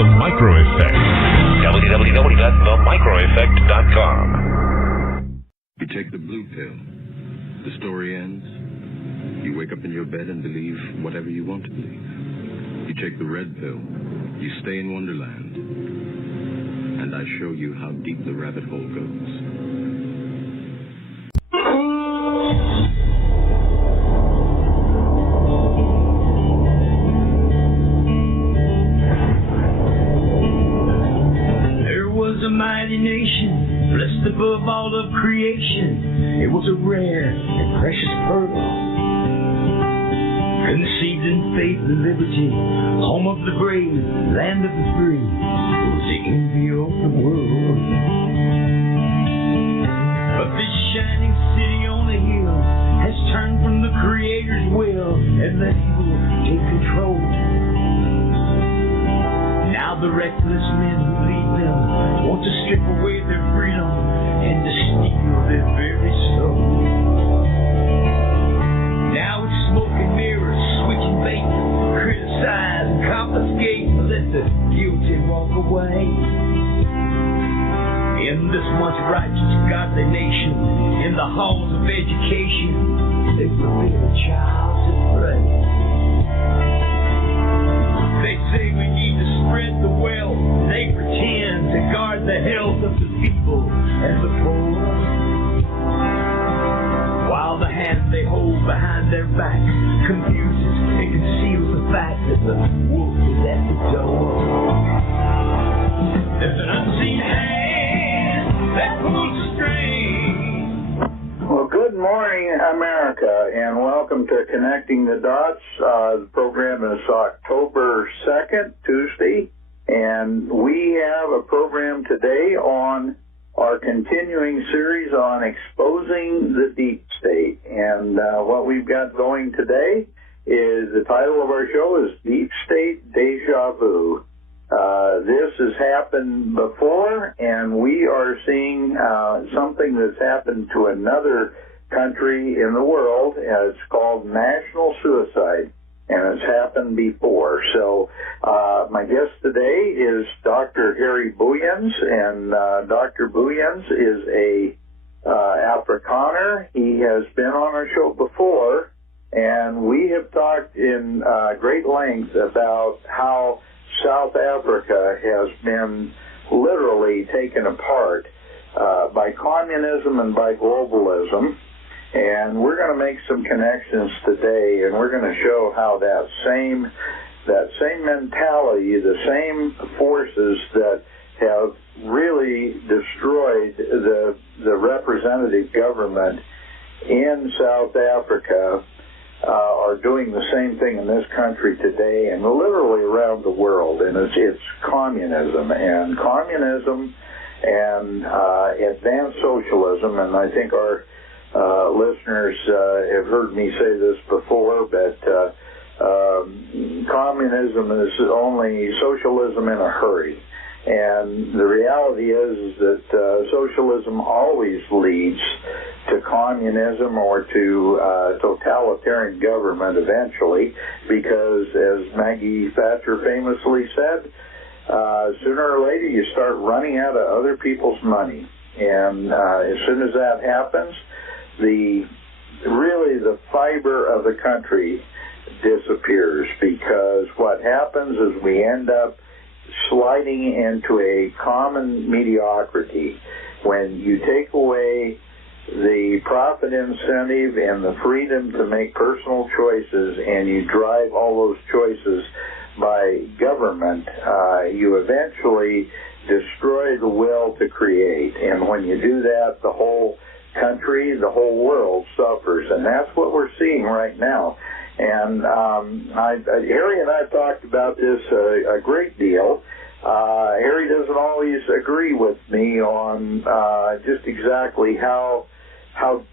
The Micro Effect. www.themicroeffect.com. You take the blue pill. The story ends. You wake up in your bed and believe whatever you want to believe. You take the red pill. You stay in Wonderland. And I show you how deep the rabbit hole goes. Mighty nation, blessed above all of creation. It was a rare and precious pearl, conceived in faith and liberty, home of the brave, land of the free. It was the envy of the world. But this shining city on the hill has turned from the Creator's will and let evil take control. Now the reckless men who lead them want to strip away their freedom and to steal their very soul. Now it's smoke and mirrors, switching bait, criticize and confiscate, let the guilty walk away. In this once righteous godly nation, in the halls of education, they forbid a child to pray. They say we need to spread the wealth. They pretend to guard the health of the people and the poor, while the hand they hold behind their back confuses and conceals the fact that the wolf is at the door. There's an unseen hand that pulls the string. Well, good morning, America, and welcome to Connecting the Dots. The program is October 2nd, Tuesday, and we have a program today on our continuing series on exposing the deep state. And what we've got going today is the title of our show is Deep State Dejavu. This has happened before, and we are seeing something that's happened to another country in the world. It's called national suicide, and it's happened before. So my guest today is Dr. Harry Booyens, and Dr. Booyens is a Afrikaner. He has been on our show before, and we have talked in great length about how South Africa has been literally taken apart by communism and by globalism. And we're going to make some connections today, and we're going to show how that same mentality, the same forces that have really destroyed the representative government in South Africa are doing the same thing in this country today and literally around the world. And it's communism and advanced socialism. And I think our listeners have heard me say this before, but communism is only socialism in a hurry. And the reality is that socialism always leads to communism or to totalitarian government eventually, because as Maggie Thatcher famously said, sooner or later you start running out of other people's money. And as soon as that happens, the fiber of the country disappears, because what happens is we end up sliding into a common mediocrity. When you take away the profit incentive and the freedom to make personal choices, and you drive all those choices by government, you eventually destroy the will to create. And when you do that, the whole country, the whole world suffers. And that's what we're seeing right now. And Harry and I have talked about this a great deal. Harry doesn't always agree with me on just exactly how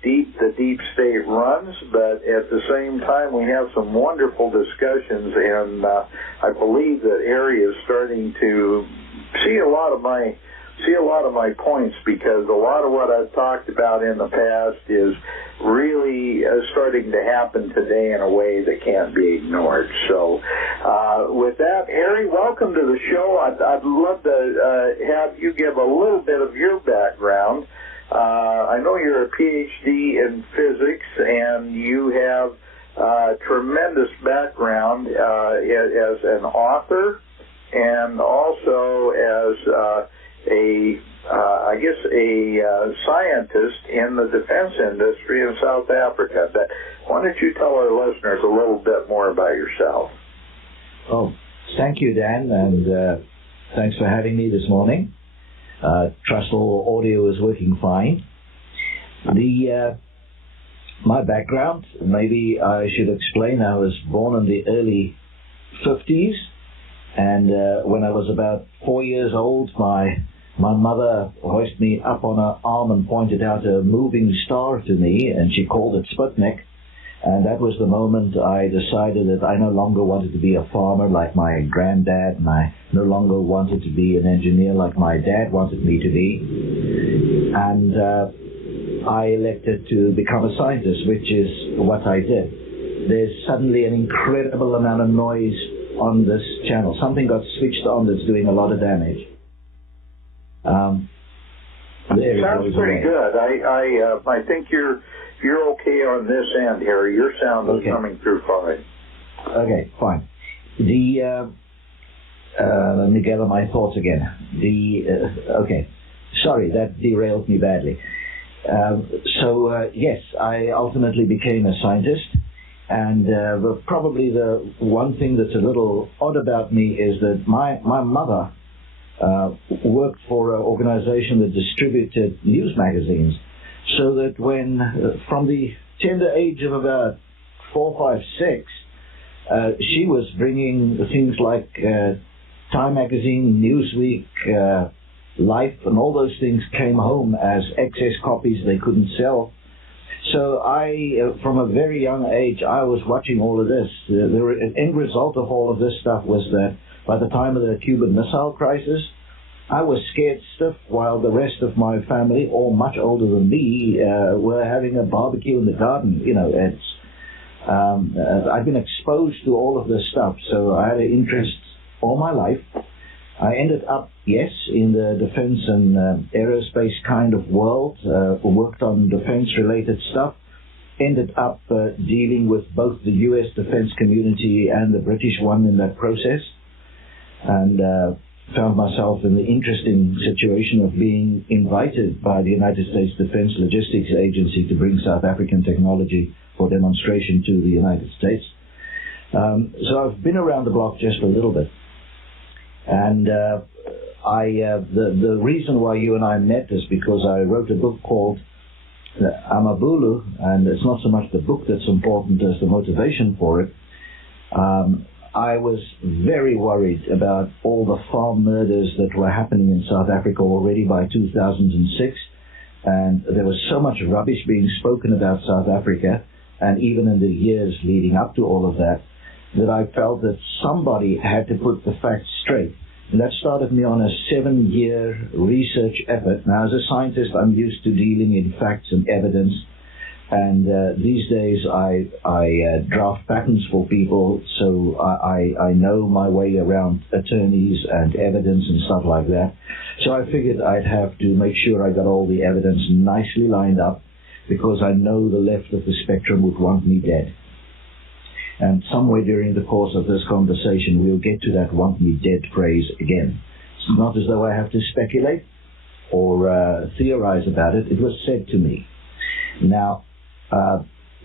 deep the deep state runs, but at the same time we have some wonderful discussions, and I believe that Harry is starting to see a lot of my points, because a lot of what I've talked about in the past is really starting to happen today in a way that can't be ignored. So with that, Harry, welcome to the show. I'd love to have you give a little bit of your background. I know you're a PhD in physics, and you have tremendous background as an author and also as a scientist in the defense industry in South Africa. Why don't you tell our listeners a little bit more about yourself? Oh, thank you, Dan, and thanks for having me this morning. Trust all audio is working fine. My background, maybe I should explain, I was born in the early 50s, and when I was about 4 years old, my mother hoisted me up on her arm and pointed out a moving star to me, and she called it Sputnik. And that was the moment I decided that I no longer wanted to be a farmer like my granddad, and I no longer wanted to be an engineer like my dad wanted me to be. And I elected to become a scientist, which is what I did. There's suddenly an incredible amount of noise on this channel. Something got switched on that's doing a lot of damage. Sounds pretty good. I think you're okay on this end, Harry. Your sound is coming through fine. Okay, fine. Let me gather my thoughts again. Okay, sorry, that derailed me badly. Yes, I ultimately became a scientist, and probably the one thing that's a little odd about me is that my mother worked for an organization that distributed news magazines, so that when, from the tender age of about 4, 5, 6, she was bringing things like Time Magazine, Newsweek, Life, and all those things came home as excess copies they couldn't sell. So I, from a very young age, I was watching all of this. The end result of all of this stuff was that by the time of the Cuban Missile Crisis, I was scared stiff while the rest of my family, all much older than me, were having a barbecue in the garden. You know, I've been exposed to all of this stuff, so I had an interest all my life. I ended up, yes, in the defense and aerospace kind of world, worked on defense-related stuff, ended up dealing with both the U.S. defense community and the British one in that process, and found myself in the interesting situation of being invited by the United States Defense Logistics Agency to bring South African technology for demonstration to the United States. So I've been around the block just a little bit. And the reason why you and I met is because I wrote a book called Amabulu, and it's not so much the book that's important as the motivation for it. I was very worried about all the farm murders that were happening in South Africa already by 2006, and there was so much rubbish being spoken about South Africa, and even in the years leading up to all of that, that I felt that somebody had to put the facts straight. And that started me on a 7-year research effort. Now, as a scientist, I'm used to dealing in facts and evidence. And these days, I draft patents for people, so I know my way around attorneys and evidence and stuff like that. So I figured I'd have to make sure I got all the evidence nicely lined up, because I know the left of the spectrum would want me dead. And somewhere during the course of this conversation, we'll get to that "want me dead" phrase again. It's not as though I have to speculate or theorize about it. It was said to me. Now,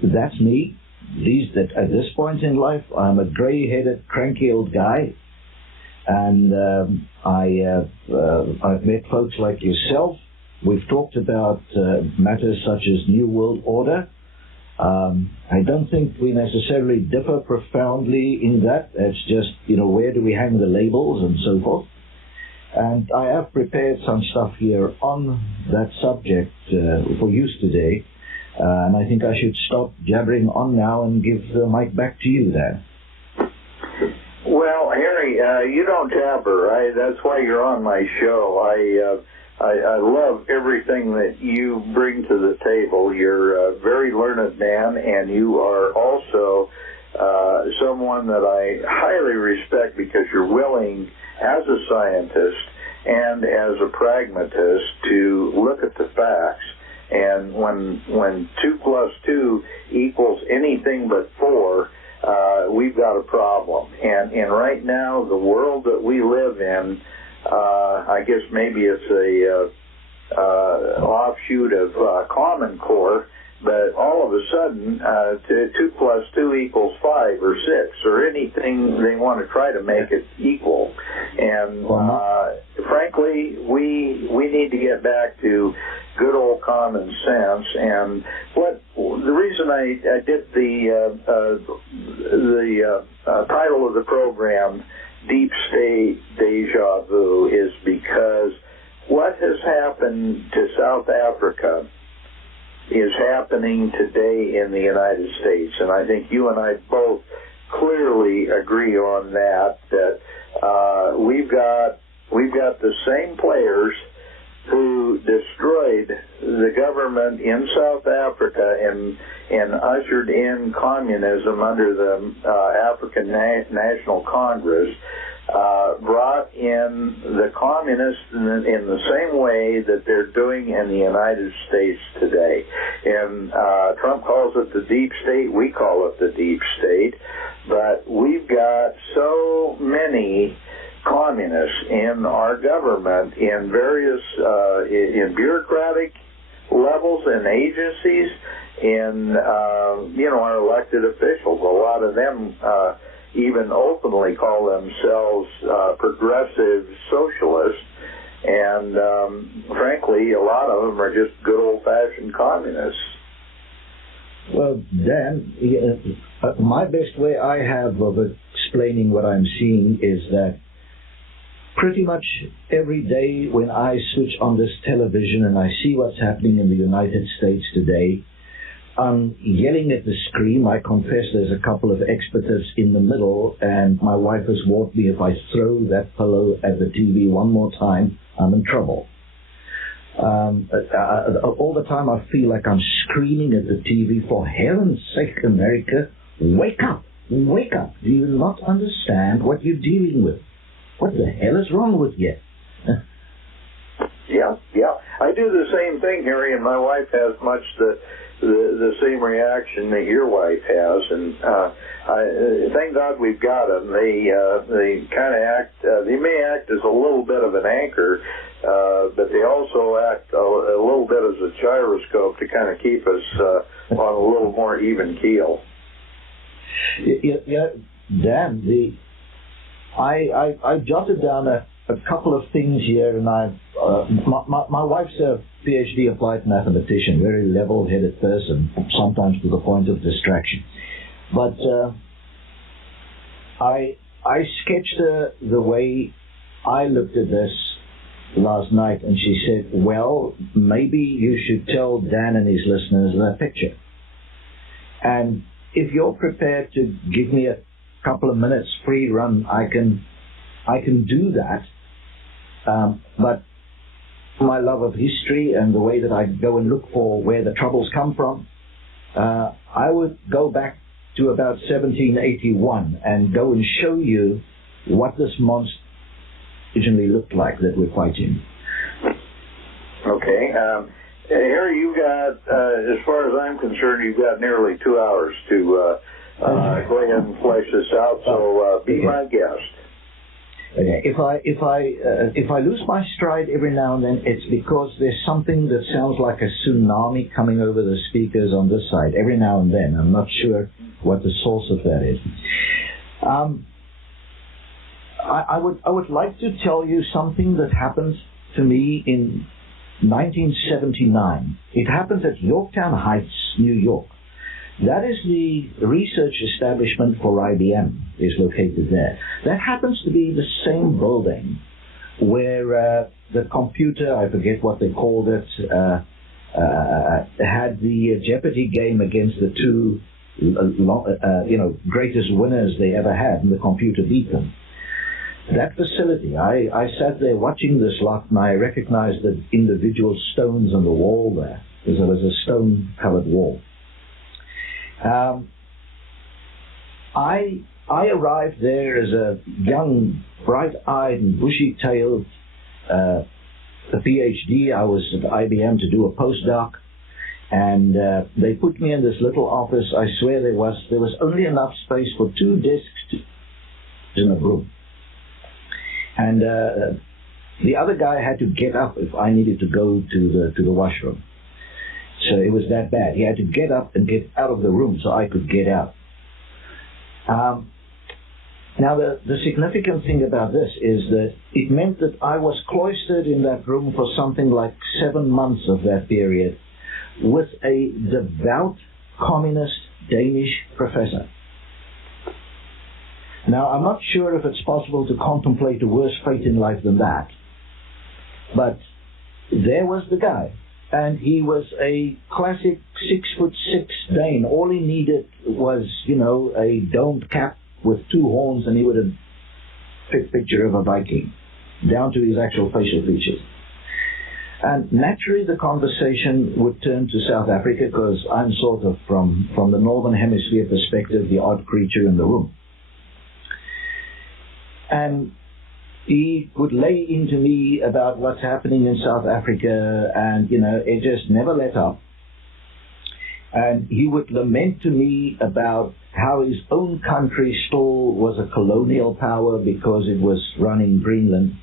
that's me. At this point in life, I'm a gray-headed, cranky old guy. And I've met folks like yourself. We've talked about matters such as New World Order. I don't think we necessarily differ profoundly in that. It's just, where do we hang the labels and so forth. And I have prepared some stuff here on that subject for use today. And I think I should stop jabbering on now and give the mic back to you there. Well, Harry, you don't jabber, right? That's why you're on my show. I love everything that you bring to the table. You're a very learned man, and you are also someone that I highly respect because you're willing, as a scientist and as a pragmatist, to look at the facts. And when 2 + 2 equals anything but 4, we've got a problem. And right now, the world that we live in, I guess maybe it's a offshoot of Common Core, but all of a sudden, 2 + 2 equals 5 or 6 or anything they want to try to make it equal. And frankly, we need to get back to good old common sense. And the reason I did the title of the program, Deep State Dejavu, is because what has happened to South Africa is happening today in the United States. And I think you and I both clearly agree on that we've got the same players who destroyed the government in South Africa and ushered in communism under the African National Congress, brought in the communists in the same way that they're doing in the United States today. And Trump calls it the deep state, we call it the deep state, but we've got so many communists in our government in various in bureaucratic levels and agencies, in our elected officials. A lot of them even openly call themselves progressive socialists, and frankly, a lot of them are just good old-fashioned communists. Well, Dan, my best way I have of explaining what I'm seeing is that pretty much every day when I switch on this television and I see what's happening in the United States today, I'm yelling at the screen. I confess there's a couple of expletives in the middle, and my wife has warned me if I throw that pillow at the TV one more time, I'm in trouble. All the time I feel like I'm screaming at the TV, for heaven's sake, America, wake up, wake up. Do you not understand what you're dealing with? What the hell is wrong with you? Yeah. I do the same thing, Harry, and my wife has much the same reaction that your wife has, and thank God we've got them. They kind of act. They may act as a little bit of an anchor, but they also act a little bit as a gyroscope to kind of keep us on a little more even keel. Yeah, Dan, I jotted down a couple of things here, and my wife's a PhD applied mathematician, very level-headed person, sometimes to the point of distraction. But I sketched the way I looked at this last night, and she said, well, maybe you should tell Dan and his listeners the picture. And if you're prepared to give me a couple of minutes free run, I can do that. But my love of history and the way that I go and look for where the troubles come from, I would go back to about 1781 and go and show you what this monster originally looked like that we're fighting. Okay. Harry, you've got, as far as I'm concerned, you've got nearly 2 hours to go ahead and flesh this out, so be my guest. Okay. If I lose my stride every now and then, it's because there's something that sounds like a tsunami coming over the speakers on this side every now and then. I'm not sure what the source of that is. I would like to tell you something that happened to me in 1979. It happened at Yorktown Heights, New York. That is the research establishment for IBM, is located there. That happens to be the same building where the computer, I forget what they called it, had the Jeopardy game against the two greatest winners they ever had, and the computer beat them. That facility, I sat there watching this lot, and I recognized the individual stones on the wall there, because there was a stone-covered wall. I arrived there as a young, bright-eyed and bushy-tailed a PhD. I was at IBM to do a postdoc, and they put me in this little office. I swear there was only enough space for 2 desks in a room, and the other guy had to get up if I needed to go to the washroom. So it was that bad. He had to get up and get out of the room so I could get out. Now, the significant thing about this is that it meant that I was cloistered in that room for something like 7 months of that period with a devout communist Danish professor. Now, I'm not sure if it's possible to contemplate a worse fate in life than that, but there was the guy, and he was a classic 6'6" Dane. All he needed was, a domed cap with 2 horns, and he would have fit picture of a Viking, down to his actual facial features. And naturally the conversation would turn to South Africa, because I'm sort of, from the Northern Hemisphere perspective, the odd creature in the room. And he would lay into me about what's happening in South Africa, and, it just never let up. And he would lament to me about how his own country still was a colonial power because it was running Greenland.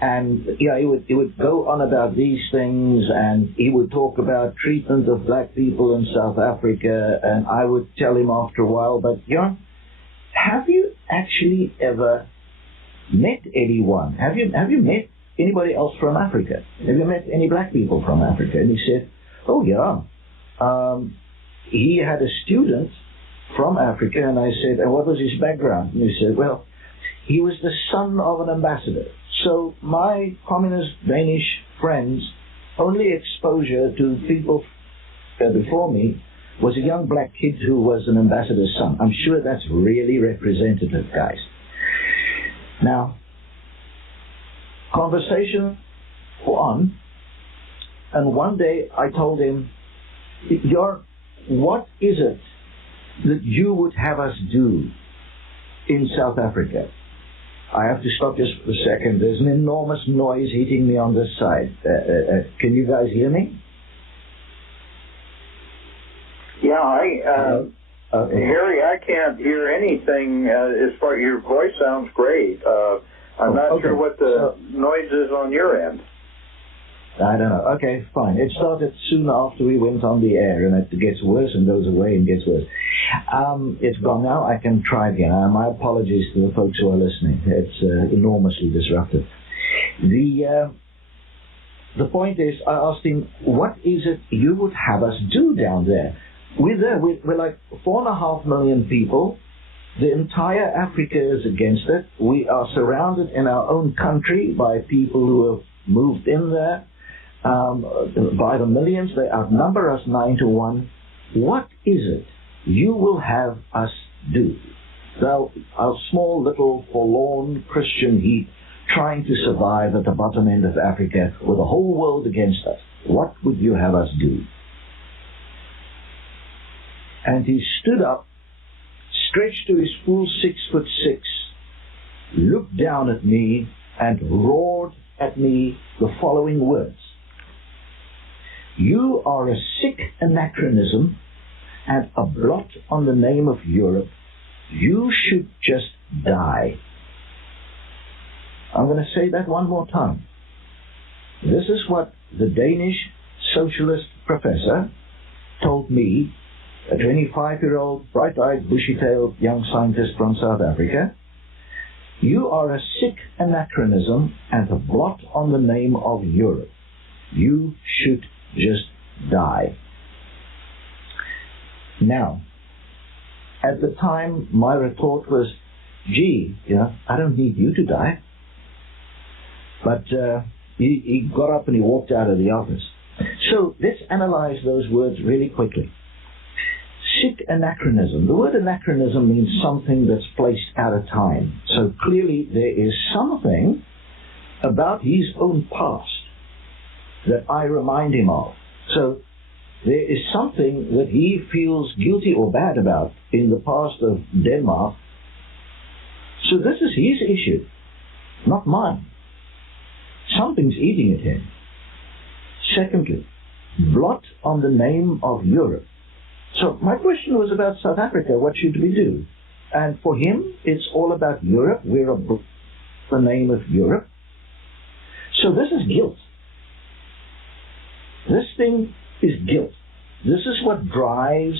And he would go on about these things, and he would talk about treatment of black people in South Africa, and I would tell him after a while, but Jan, have you actually ever met anyone? Have you met anybody else from Africa? Have you met any black people from Africa? And he said, oh yeah. He had a student from Africa, and I said, and what was his background? And he said, well, he was the son of an ambassador. So my communist Danish friends' only exposure to people before me was a young black kid who was an ambassador's son. I'm sure that's really representative, guys. Now, conversation on, and one day I told him, what is it that you would have us do in South Africa? I have to stop just for a second. There's an enormous noise hitting me on this side. Can you guys hear me? Yeah, Harry, I can't hear anything as far. Your voice sounds great. I'm not sure what the noise is on your end. I don't know. Okay, fine. It started soon after we went on the air, and it gets worse and goes away and gets worse. It's gone now. I can try again. My apologies to the folks who are listening. It's enormously disruptive. The point is, I asked him, what is it you would have us do down there? We're like 4.5 million people. The entire Africa is against it. We are surrounded in our own country by people who have moved in there. By the millions, they outnumber us 9-1. What is it you will have us do? Now, our small little forlorn Christian heap trying to survive at the bottom end of Africa with the whole world against us. What would you have us do? And he stood up, stretched to his full 6'6", looked down at me, and roared at me the following words. You are a sick anachronism and a blot on the name of Europe. You should just die. I'm going to say that one more time. This is what the Danish socialist professor told me, a 25-year-old, bright-eyed, bushy-tailed young scientist from South Africa. You are a sick anachronism and a blot on the name of Europe. You should just die. Now, at the time, my retort was, gee, I don't need you to die. But he got up and he walked out of the office. So let's analyze those words really quickly. Sick anachronism. The word anachronism means something that's placed out of time. So clearly there is something about his own past that I remind him of. So there is something that he feels guilty or bad about in the past of Denmark. So this is his issue, not mine. Something's eating at him. Secondly, blot on the name of Europe. So my question was about South Africa. What should we do? And for him, it's all about Europe. We're the name of Europe. So this is guilt. This thing is guilt. This is what drives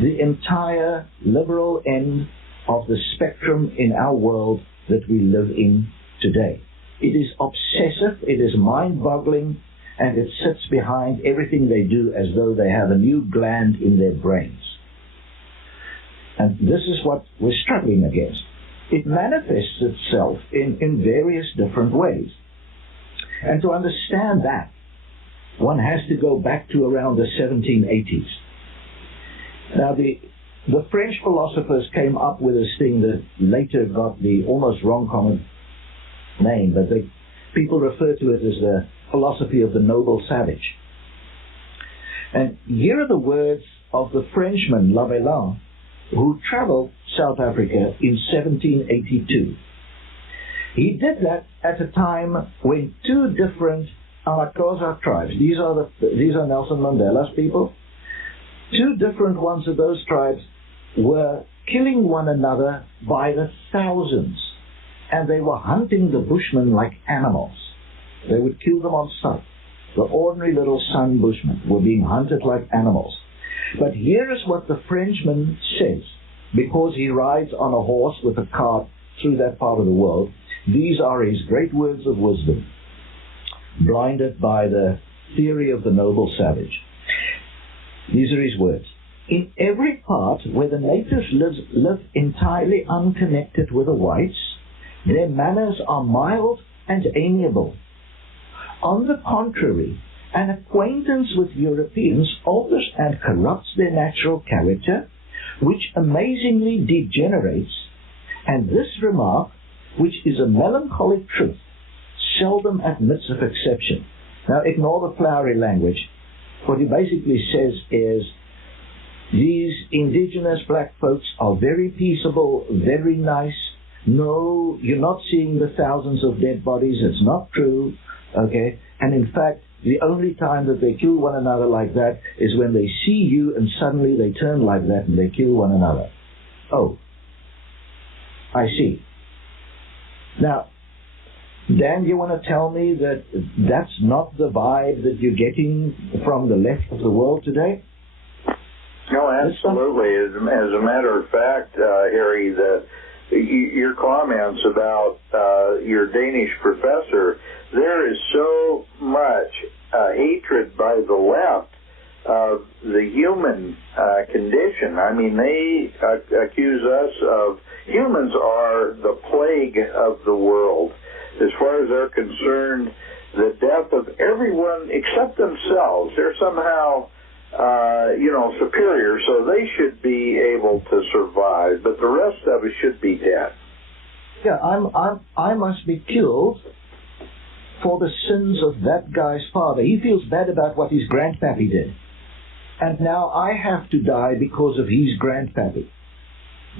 the entire liberal end of the spectrum in our world that we live in today. It is obsessive, it is mind-boggling, and it sits behind everything they do as though they have a new gland in their brains. And this is what we're struggling against. It manifests itself in various different ways. And to understand that, one has to go back to around the 1780s. Now, the French philosophers came up with this thing that later got the almost wrong common name, but people refer to it as the philosophy of the noble savage. And here are the words of the Frenchman Lavelin, who traveled South Africa in 1782. He did that at a time when two different Amakosa tribes, these are Nelson Mandela's people, two different ones of those tribes were killing one another by the thousands, and they were hunting the Bushmen like animals. They would kill them on sight. The ordinary little San Bushmen were being hunted like animals. But here is what the Frenchman says, because he rides on a horse with a cart through that part of the world. These are his great words of wisdom, blinded by the theory of the noble savage. These are his words. In every part where the natives live entirely unconnected with the whites, their manners are mild and amiable. On the contrary, an acquaintance with Europeans alters and corrupts their natural character, which amazingly degenerates, and this remark, which is a melancholic truth, seldom admits of exception. Now ignore the flowery language. What he basically says is, these indigenous black folks are very peaceable, very nice. No, you're not seeing the thousands of dead bodies. It's not true. Okay? And in fact, the only time that they kill one another like that is when they see you and suddenly they turn like that and they kill one another. Oh, I see. Now, Dan, you want to tell me that that's not the vibe that you're getting from the left of the world today? No, absolutely. As a matter of fact, Harry, your comments about your Danish professor, there is so much hatred by the left of the human condition. I mean, they accuse us of, humans are the plague of the world. As far as they're concerned, the death of everyone except themselves, they're somehow superior, so they should be able to survive, but the rest of us should be dead. Yeah, I must be killed for the sins of that guy's father. He feels bad about what his grandpappy did. And now I have to die because of his grandpappy.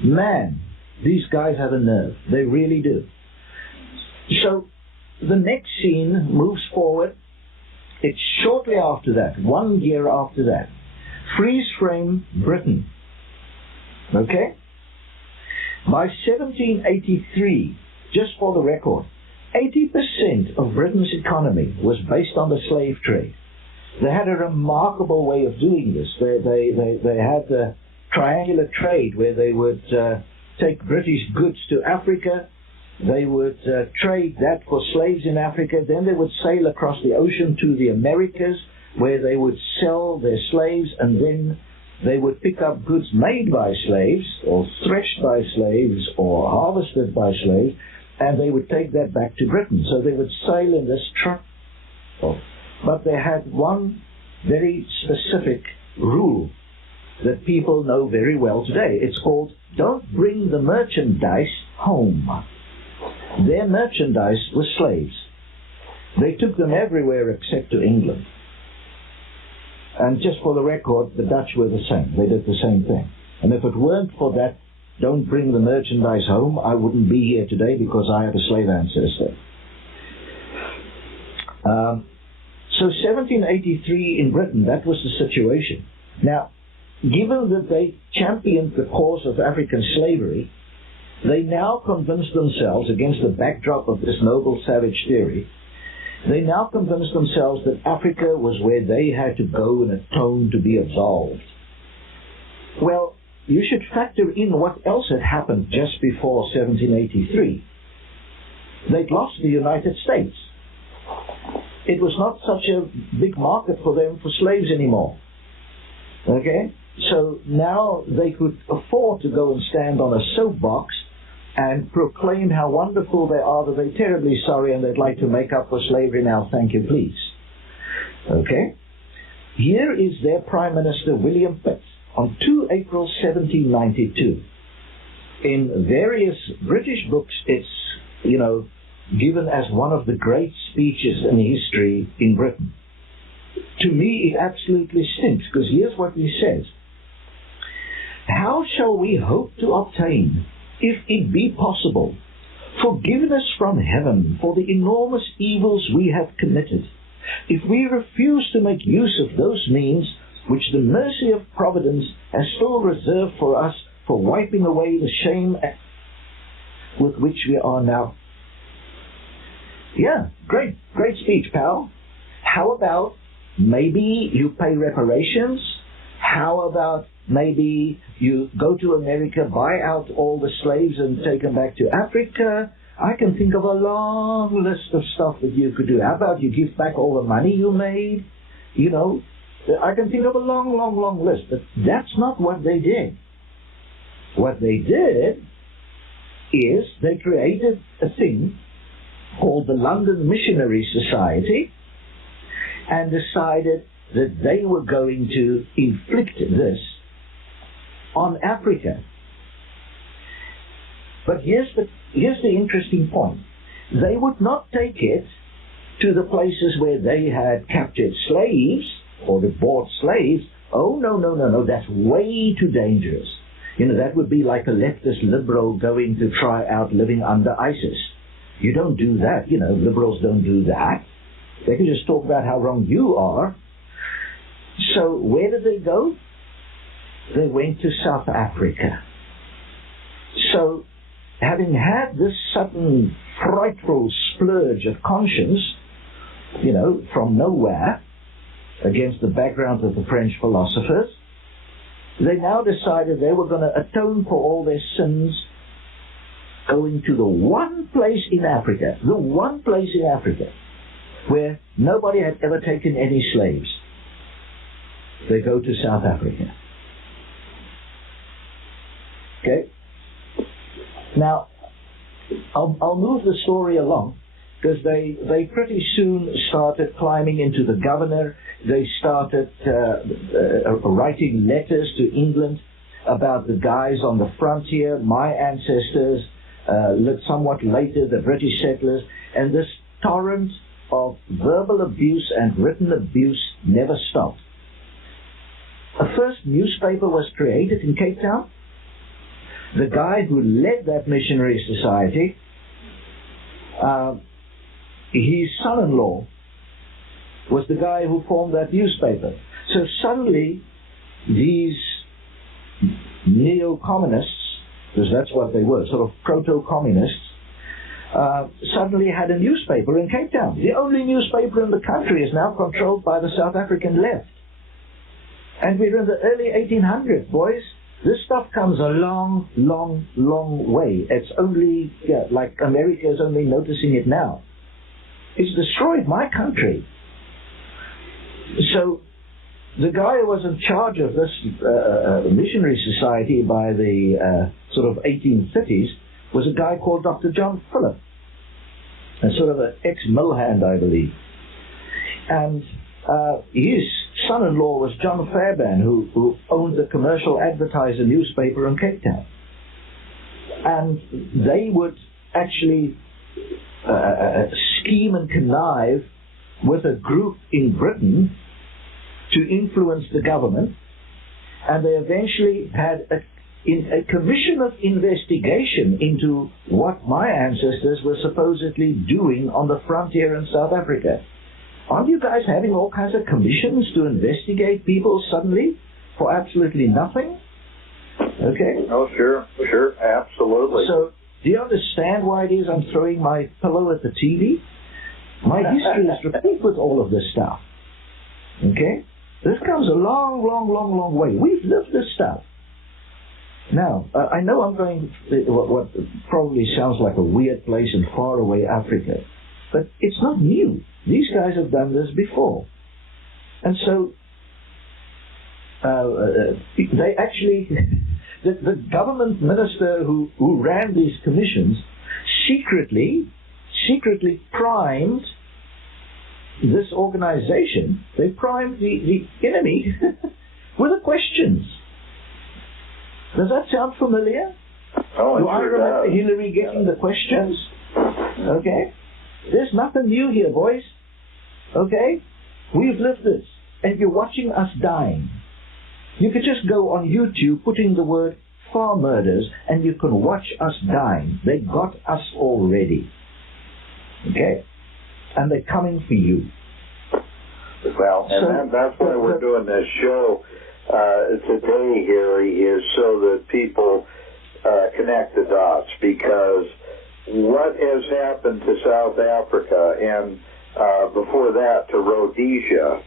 Man, these guys have a nerve. They really do. So the next scene moves forward. It's shortly after that, 1 year after that. Freeze frame Britain. Okay? By 1783, just for the record, 80% of Britain's economy was based on the slave trade. They had a remarkable way of doing this. They had the triangular trade where they would take British goods to Africa. They would trade that for slaves in Africa. Then they would sail across the ocean to the Americas, where they would sell their slaves, and then they would pick up goods made by slaves, or threshed by slaves, or harvested by slaves, and they would take that back to Britain. So they would sail in this truck. But they had one very specific rule that people know very well today. It's called, don't bring the merchandise home. Their merchandise was slaves. They took them everywhere except to England. And just for the record, the Dutch were the same. They did the same thing. And if it weren't for that, don't bring the merchandise home, I wouldn't be here today because I had a slave ancestor. So 1783 in Britain, that was the situation. Now, given that they championed the cause of African slavery, they now convinced themselves, against the backdrop of this noble savage theory, they now convinced themselves that Africa was where they had to go and atone to be absolved. Well, you should factor in what else had happened just before 1783. They'd lost the United States. It was not such a big market for them for slaves anymore. Okay? So now they could afford to go and stand on a soapbox and proclaim how wonderful they are, that they're terribly sorry and they'd like to make up for slavery now, thank you, please. Okay? Here is their Prime Minister, William Pitt, on 2 April 1792. In various British books, it's, given as one of the great speeches in history in Britain. To me, it absolutely stinks, because here's what he says. How shall we hope to obtain, if it be possible, forgiveness from heaven for the enormous evils we have committed, if we refuse to make use of those means which the mercy of Providence has still reserved for us for wiping away the shame with which we are now? Yeah, great speech, pal. How about maybe you pay reparations? How about maybe you go to America, buy out all the slaves and take them back to Africa? I can think of a long list of stuff that you could do. How about you give back all the money you made? I can think of a long list. But that's not what they did. What they did is they created a thing called the London Missionary Society and decided that they were going to inflict this on Africa. But here's the interesting point. They would not take it to the places where they had captured slaves or bought slaves. Oh, no, that's way too dangerous. That would be like a leftist liberal going to try out living under ISIS. You don't do that. Liberals don't do that. They can just talk about how wrong you are. So where did they go? They went to South Africa. So having had this sudden frightful splurge of conscience, from nowhere, against the background of the French philosophers, they now decided they were going to atone for all their sins, going to the one place in Africa where nobody had ever taken any slaves. They go to South Africa. Okay? Now, I'll move the story along, because they pretty soon started climbing into the governor. They started writing letters to England about the guys on the frontier, my ancestors, somewhat later the British settlers, and this torrent of verbal abuse and written abuse never stopped. A first newspaper was created in Cape Town. The guy who led that missionary society, his son-in-law was the guy who formed that newspaper. So suddenly these neo-communists, because that's what they were, sort of proto-communists, suddenly had a newspaper in Cape Town. The only newspaper in the country is now controlled by the South African left. And we're in the early 1800s, boys. This stuff comes a long way. It's only, like America is only noticing it now. It's destroyed my country. So the guy who was in charge of this missionary society by the sort of 1830s was a guy called Dr. John Phillip, a sort of an ex-Milhand, I believe. And his son-in-law was John Fairbairn, who owned the Commercial Advertiser newspaper in Cape Town. And they would actually scheme and connive with a group in Britain to influence the government, and they eventually had a commission of investigation into what my ancestors were supposedly doing on the frontier in South Africa. Aren't you guys having all kinds of commissions to investigate people suddenly for absolutely nothing? Okay? Oh, sure, absolutely. So, do you understand why it is I'm throwing my pillow at the TV? My history is replete with all of this stuff. Okay? This comes a long, long, long, long way. We've lived this stuff. Now, I know I'm going what probably sounds like a weird place in faraway Africa, but it's not new. These guys have done this before. And so, they actually, the government minister who ran these commissions secretly primed this organization. They primed the enemy with the questions. Does that sound familiar? Oh, Do I sure remember does. Hillary getting the questions? Okay. There's nothing new here, boys. Okay? We've lived this. And you're watching us dying. You could just go on YouTube, put in the word farm murders, and you can watch us dying. They got us already. Okay? And they're coming for you. Well, and that's why we're doing this show today, Harry, is so that people connect the dots, because what has happened to South Africa and before that to Rhodesia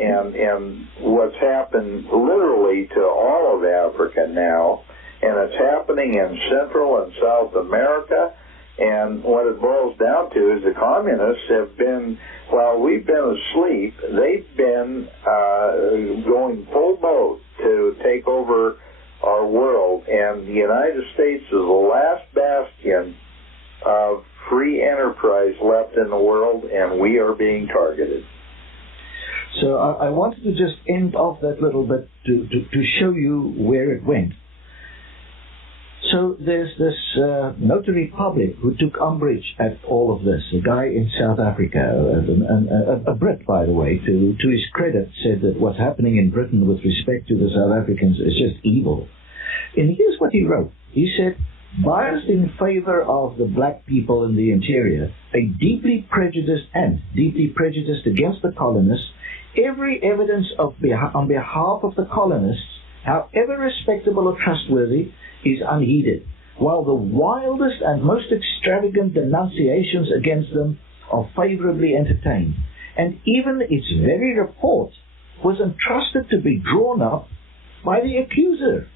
and what's happened literally to all of Africa now, and it's happening in Central and South America. And what it boils down to is the communists have been, while we've been asleep, they've been going full boat to take over our world. And the United States is the last bastion of free enterprise left in the world, and we are being targeted. So I wanted to just end off that little bit to show you where it went. So there's this notary public who took umbrage at all of this. A guy in South Africa, a Brit, by the way, to his credit, said that what's happening in Britain with respect to the South Africans is just evil. And here's what he wrote. He said, biased in favor of the black people in the interior, deeply prejudiced against the colonists, every evidence on behalf of the colonists, however respectable or trustworthy, is unheeded, while the wildest and most extravagant denunciations against them are favorably entertained. And even its very report was entrusted to be drawn up by the accuser,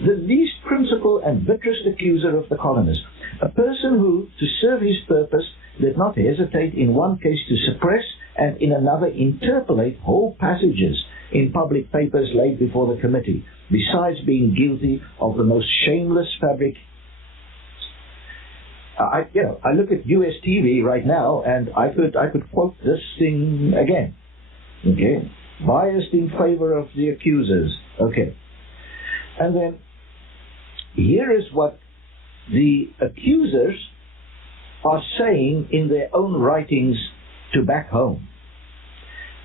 the least principal and bitterest accuser of the colonists, a person who, to serve his purpose, did not hesitate in one case to suppress and in another interpolate whole passages in public papers laid before the committee, besides being guilty of the most shameless fabric. I look at US TV right now, and I could quote this thing again. Okay, biased in favor of the accusers. Okay, and then here is what the accusers are saying in their own writings to back home.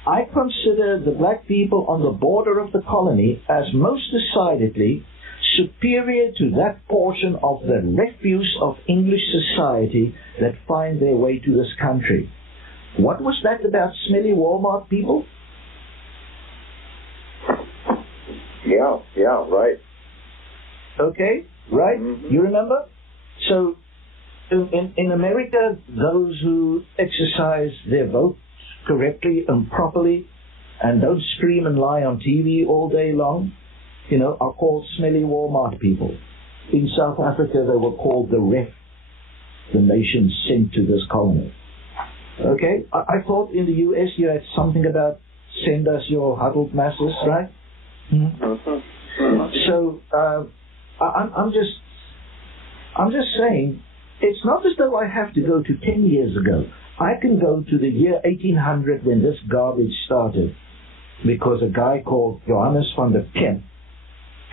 I consider the black people on the border of the colony as most decidedly superior to that portion of the refuse of English society that find their way to this country. What was that about smelly Walmart people? Yeah, right. Okay, right? Mm-hmm. You remember? So, in America, those who exercise their vote correctly and properly and don't scream and lie on TV all day long, are called smelly Walmart people. In South Africa, they were called the ref, the nation sent to this colony. Okay? I thought in the US you had something about send us your huddled masses, right? Mm-hmm. So, I'm just saying, it's not as though I have to go to 10 years ago. I can go to the year 1800 when this garbage started, because a guy called Johannes van der Kemp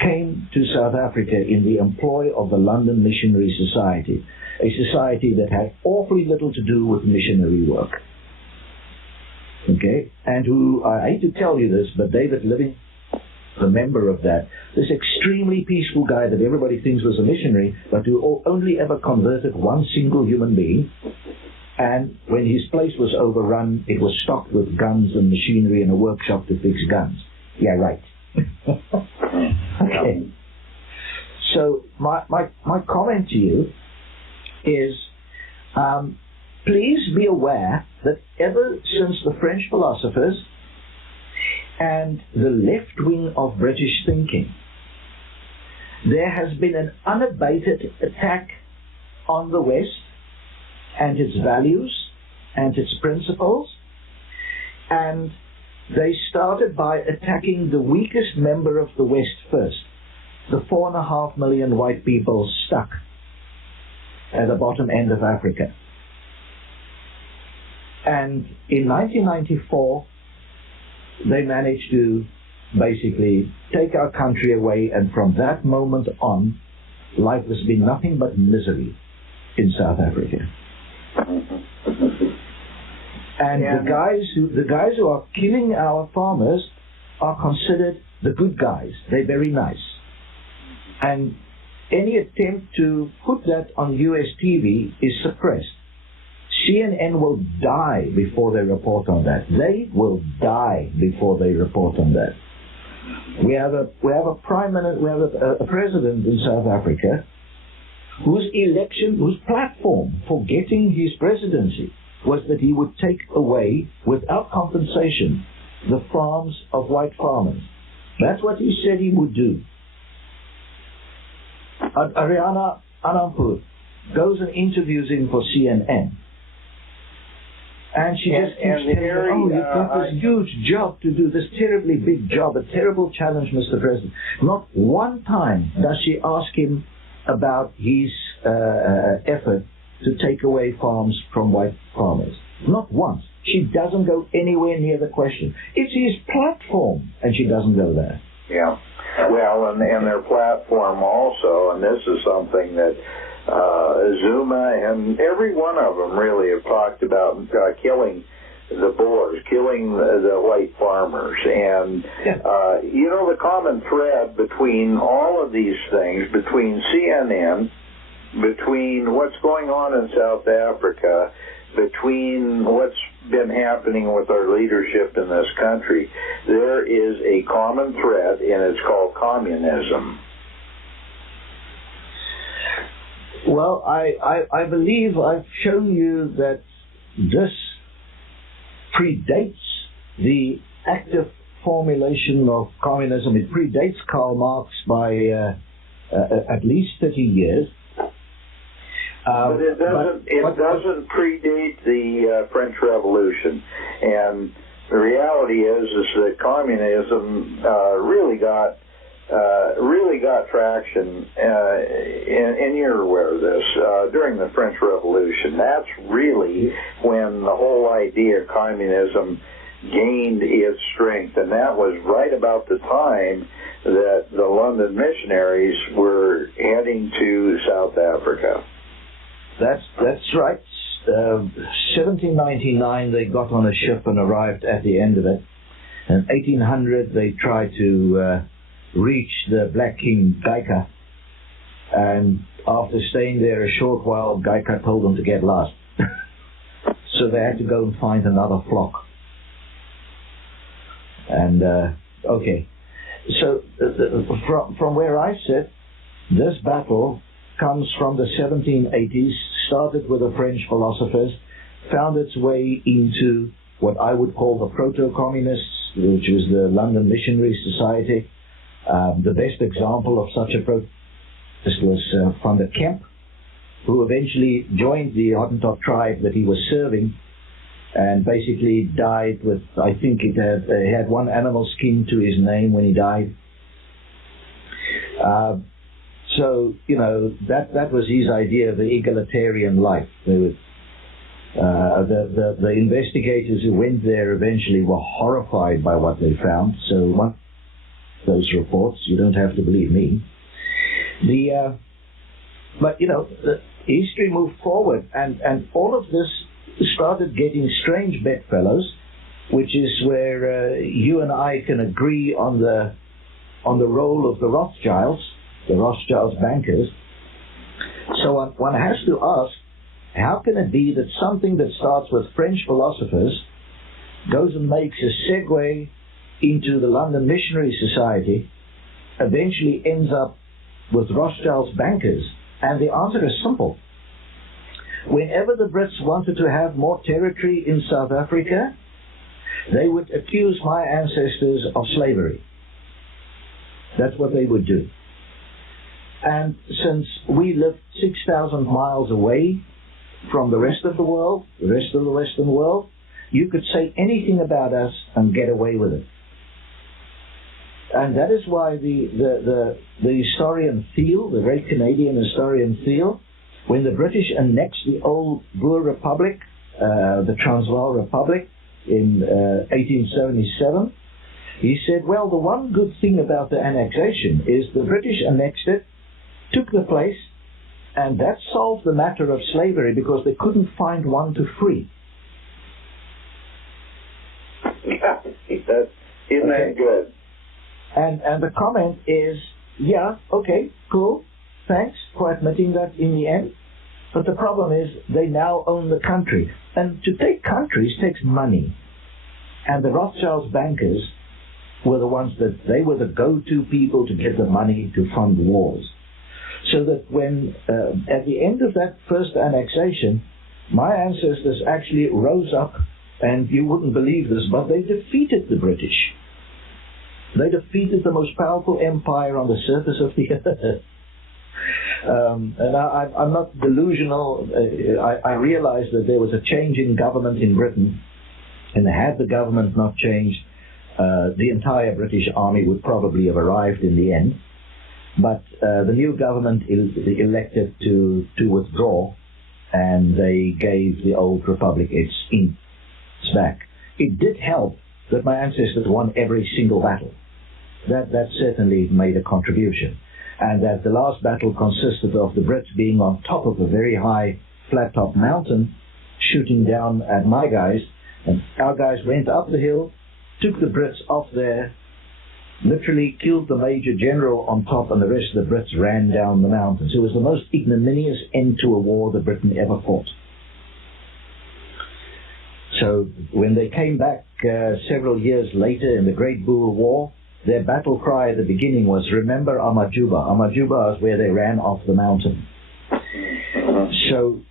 came to South Africa in the employ of the London Missionary Society, a society that had awfully little to do with missionary work. okay, and who, I hate to tell you this, but David Living, the member of that, this extremely peaceful guy that everybody thinks was a missionary, but who only ever converted one single human being, and when his place was overrun, it was stocked with guns and machinery and a workshop to fix guns. Yeah, right. Okay. So my comment to you is, please be aware that ever since the French philosophers and the left wing of British thinking, there has been an unabated attack on the West and its values and its principles, and they started by attacking the weakest member of the West first, the 4.5 million white people stuck at the bottom end of Africa. And in 1994, they managed to basically take our country away, and from that moment on, life has been nothing but misery in South Africa. And the guys who are killing our farmers are considered the good guys. They're very nice. And any attempt to put that on US TV is suppressed. CNN will die before they report on that. They will die before they report on that. We have a prime minister, we have a president in South Africa whose platform for getting his presidency was that he would take away, without compensation, the farms of white farmers. That's what he said he would do. Ariana Anampur goes and interviews him for CNN. And she just keeps telling him, you've got this huge job to do, this terribly big job, a terrible challenge, Mr. President. Not one time does she ask him about his effort to take away farms from white farmers. Not once. She doesn't go anywhere near the question. It's his platform, and she doesn't go there. Yeah. Well, and their platform also, and this is something that Zuma and every one of them really have talked about, killing the Boers, killing the white farmers. And, the common thread between all of these things, between CNN, between what's going on in South Africa, between what's been happening with our leadership in this country, there is a common thread, and it's called communism. Well, I believe I've shown you that this predates the active formulation of communism. It predates Karl Marx by at least 30 years. But it doesn't predate the French Revolution, and the reality is that communism really got traction, and you're aware of this, during the French Revolution. That's really when the whole idea of communism gained its strength, and that was right about the time that the London missionaries were heading to South Africa. That's right. 1799 they got on a ship and arrived at the end of it. In 1800 they tried to reach the Black King Gaika, and after staying there a short while, Gaika told them to get lost. So they had to go and find another flock. And okay, so from where I sit, this battle comes from the 1780s, started with the French philosophers, found its way into what I would call the proto-communists, which is the London Missionary Society. The best example of such a protest was Van der Kemp, who eventually joined the Hottentot tribe that he was serving, and basically died with, I think he had one animal skin to his name when he died. So, that was his idea of the egalitarian life. The investigators who went there eventually were horrified by what they found. So one of those reports, you don't have to believe me. But the history moved forward, and all of this started getting strange bedfellows, which is where you and I can agree on the role of the Rothschilds bankers. So one has to ask, how can it be that something that starts with French philosophers goes and makes a segue into the London Missionary Society, eventually ends up with Rothschild's bankers? And the answer is simple. Whenever the Brits wanted to have more territory in South Africa, they would accuse my ancestors of slavery. That's what they would do. And since we lived 6,000 miles away from the rest of the world, the rest of the Western world, you could say anything about us and get away with it. And that is why the historian Thiel, the great Canadian historian Thiel, when the British annexed the old Boer Republic, the Transvaal Republic, in 1877, he said, well, the one good thing about the annexation is the British annexed it, took the place, and that solved the matter of slavery because they couldn't find one to free. Yeah, isn't that good? And the comment is, yeah, okay, cool, thanks for admitting that in the end. But the problem is they now own the country. And to take countries takes money. And the Rothschilds bankers were the ones that, they were the go-to people to get the money to fund wars. So that when, at the end of that first annexation, my ancestors actually rose up, and you wouldn't believe this, but they defeated the British. They defeated the most powerful empire on the surface of the earth. And I'm not delusional. I realized that there was a change in government in Britain, and had the government not changed, the entire British army would probably have arrived in the end. But the new government elected to withdraw, and they gave the old republic its back. It did help that my ancestors won every single battle. That certainly made a contribution. And that the last battle consisted of the Brits being on top of a very high flat-top mountain, shooting down at my guys, and our guys went up the hill, took the Brits off there, literally killed the major general on top, and the rest of the Brits ran down the mountains. It was the most ignominious end to a war that Britain ever fought. So when they came back several years later in the Great Boer War, their battle cry at the beginning was, remember Amajuba. Amajuba is where they ran off the mountain. So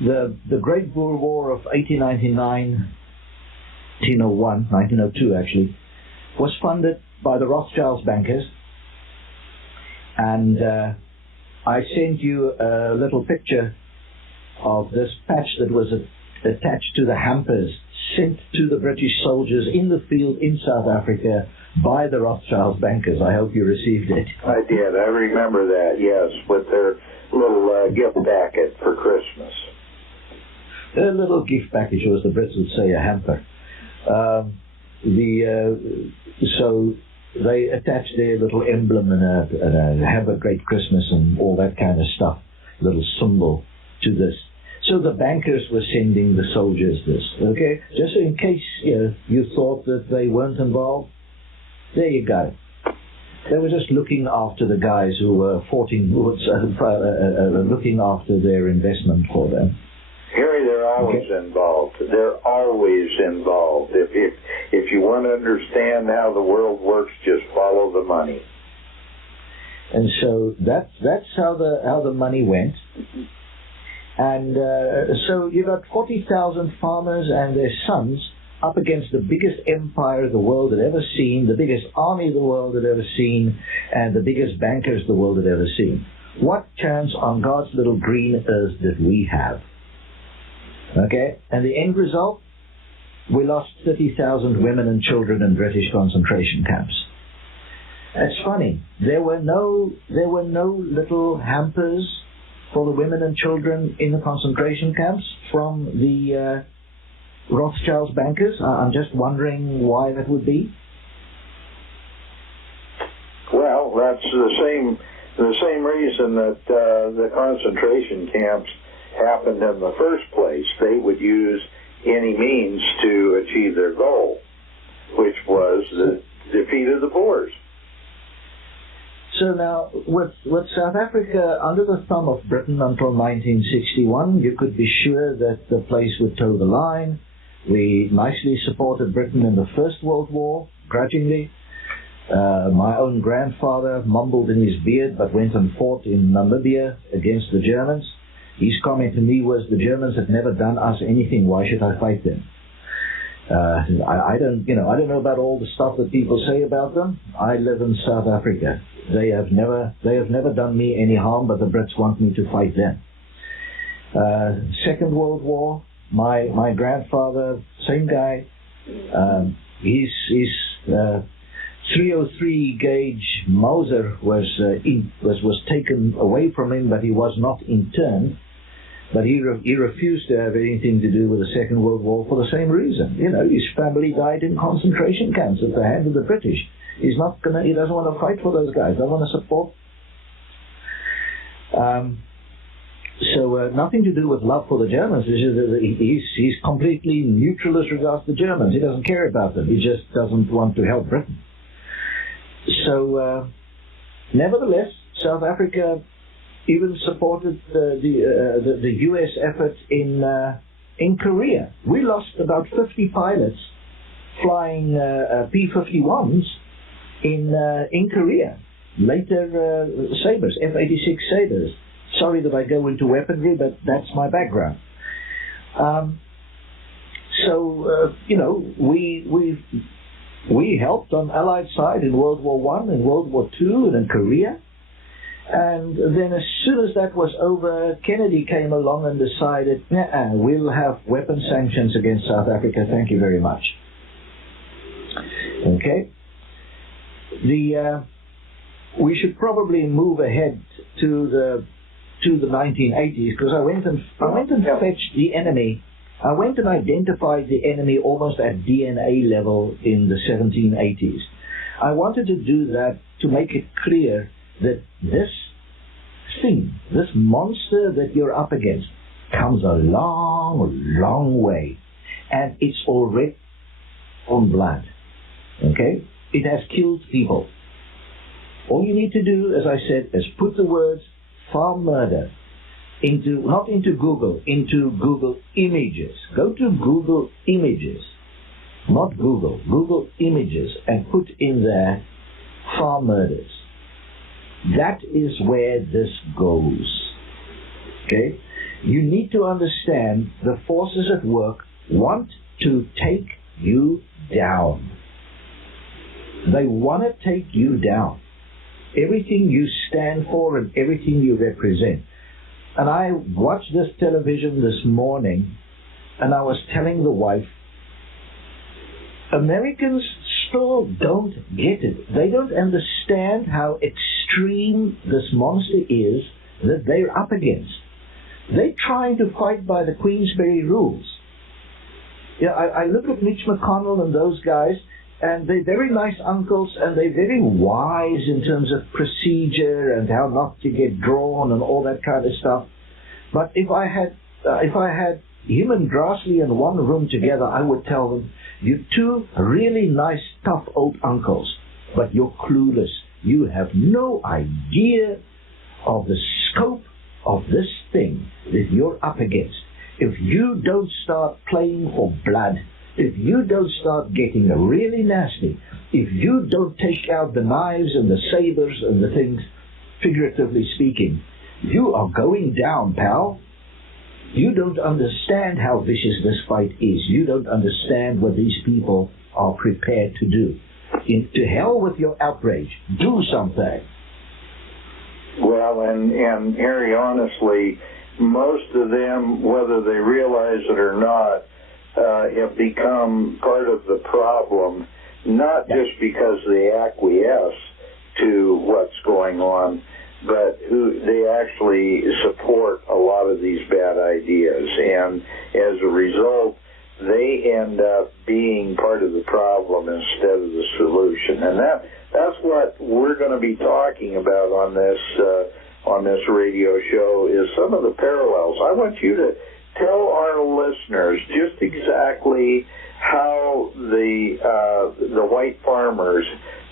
the Great Boer War of 1899, 1902 actually, was funded by the Rothschilds bankers. And I sent you a little picture of this patch that was attached to the hampers sent to the British soldiers in the field in South Africa by the Rothschilds bankers. I hope you received it. I did. I remember that, yes, with their little gift packet for Christmas. A little gift package, or as the Brits would say, a hamper. So they attached their little emblem and have a great Christmas and all that kind of stuff, little symbol to this. So the bankers were sending the soldiers this, okay? Just in case you thought that they weren't involved, there you go. They were just looking after the guys who were looking after their investment for them. Harry, they're always involved. They're always involved. If you want to understand how the world works, just follow the money. And so that's how the money went. And so you got 40,000 farmers and their sons up against the biggest empire the world had ever seen, the biggest army the world had ever seen, and the biggest bankers the world had ever seen. What chance on God's little green earth did we have? Okay, and the end result, we lost 30,000 women and children in British concentration camps. It's funny, there were no little hampers for the women and children in the concentration camps from the Rothschilds bankers. I'm just wondering why that would be. Well, that's the same reason that the concentration camps happened in the first place. They would use any means to achieve their goal, which was the defeat of the Boers. So now, with South Africa under the thumb of Britain until 1961, you could be sure that the place would toe the line. We nicely supported Britain in the First World War, grudgingly. My own grandfather mumbled in his beard but went and fought in Namibia against the Germans. His comment to me was, the Germans have never done us anything, why should I fight them? I don't know about all the stuff that people say about them. I live in South Africa. They have never done me any harm, but the Brits want me to fight them. Second World War, my grandfather, same guy, his 303 gauge Mauser was taken away from him, but he was not interned. But he refused to have anything to do with the Second World War for the same reason. You know, his family died in concentration camps at the hand of the British. He doesn't want to fight for those guys. They want to support. So nothing to do with love for the Germans. He's completely neutral as regards the Germans. He doesn't care about them. He just doesn't want to help Britain. So, nevertheless, South Africa even supported the U.S. effort in Korea. We lost about 50 pilots flying P-51s in Korea. Later, Sabres, F-86 Sabres. Sorry that I go into weaponry, but that's my background. We helped on Allied side in World War I, in World War II, and in Korea. And then as soon as that was over, Kennedy came along and decided, we'll have weapon sanctions against South Africa, thank you very much. Okay? We should probably move ahead to the 1980s, because I went and fetched the enemy. I went and identified the enemy almost at DNA level in the 1780s. I wanted to do that to make it clear that this thing, this monster that you're up against, comes a long, long way. And it's already on blood. Okay? It has killed people. All you need to do, as I said, is put the words farm murder not into Google, into Google Images. Go to Google Images, not Google, Google Images, and put in there farm murders. That is where this goes. Okay? You need to understand the forces at work want to take you down. They want to take you down. Everything you stand for and everything you represent. And I watched this television this morning, and I was telling the wife, Americans still don't get it. They don't understand how extreme this monster is that they're up against. They're trying to fight by the Queensberry rules. Yeah, I look at Mitch McConnell and those guys, and they're very nice uncles, and they're very wise in terms of procedure and how not to get drawn and all that kind of stuff. But if I had him and Grassley in one room together, I would tell them, you're two really nice, tough old uncles, but you're clueless. You have no idea of the scope of this thing that you're up against. If you don't start playing for blood, if you don't start getting really nasty, if you don't take out the knives and the sabers and the things, figuratively speaking, you are going down, pal. You don't understand how vicious this fight is. You don't understand what these people are prepared to do. To hell with your outrage. Do something. Well, and Harry, honestly, most of them, whether they realize it or not, have become part of the problem, not just because they acquiesce to what's going on, but they actually support a lot of these bad ideas. And as a result, they end up being part of the problem instead of the solution. And that's what we're going to be talking about on this radio show, is some of the parallels. I want you to tell our listeners just exactly how the white farmers,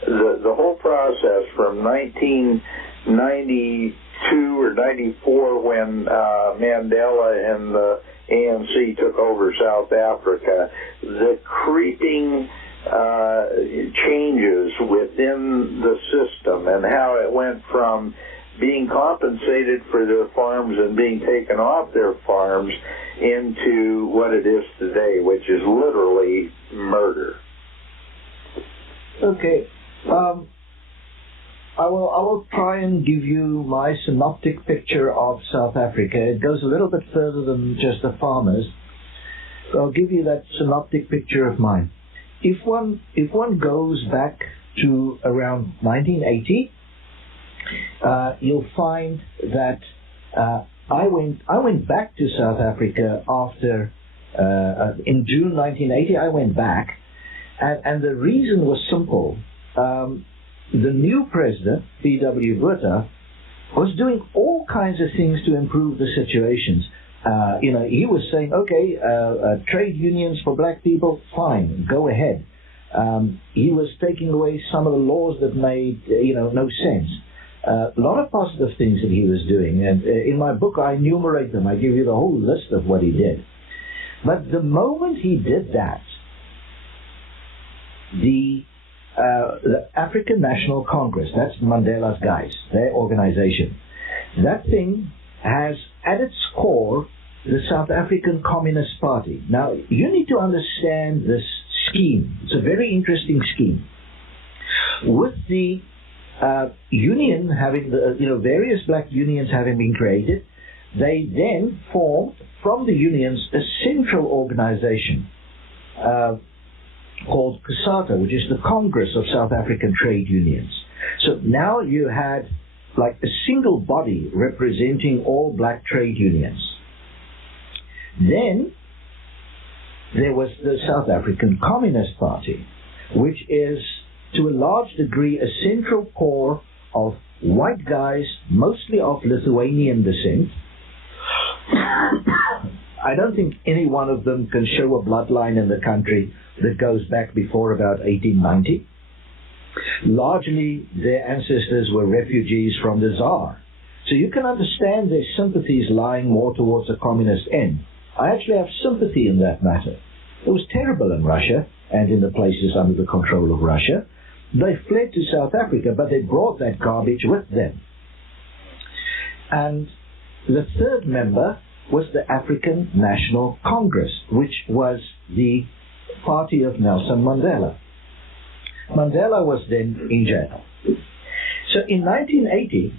the whole process from 1992 or 94 when Mandela and the ANC took over South Africa, the creeping changes within the system and how it went from being compensated for their farms and being taken off their farms into what it is today, which is literally murder. Okay. I will try and give you my synoptic picture of South Africa. It goes a little bit further than just the farmers. So I'll give you that synoptic picture of mine. If one goes back to around 1980, you'll find that I went back to South Africa after in June 1980. I went back, and the reason was simple. The new president, P.W. Botha, was doing all kinds of things to improve the situations. He was saying, okay, trade unions for black people, fine, go ahead. He was taking away some of the laws that made, no sense. A lot of positive things that he was doing, and in my book I enumerate them. I give you the whole list of what he did. But the moment he did that, the African National Congress, that's Mandela's guys, their organization, that thing has at its core the South African Communist Party. Now, you need to understand this scheme. It's a very interesting scheme. With the union having various black unions having been created, they then formed from the unions a central organization called COSATU, which is the Congress of South African Trade Unions. So now you had like a single body representing all black trade unions. Then there was the South African Communist Party, which is to a large degree a central core of white guys, mostly of Lithuanian descent. I don't think any one of them can show a bloodline in the country that goes back before about 1890. Largely, their ancestors were refugees from the Tsar. So you can understand their sympathies lying more towards a communist end. I actually have sympathy in that matter. It was terrible in Russia and in the places under the control of Russia. They fled to South Africa, but they brought that garbage with them. And the third member was the African National Congress, which was the party of Nelson Mandela. Mandela was then in jail. So in 1980,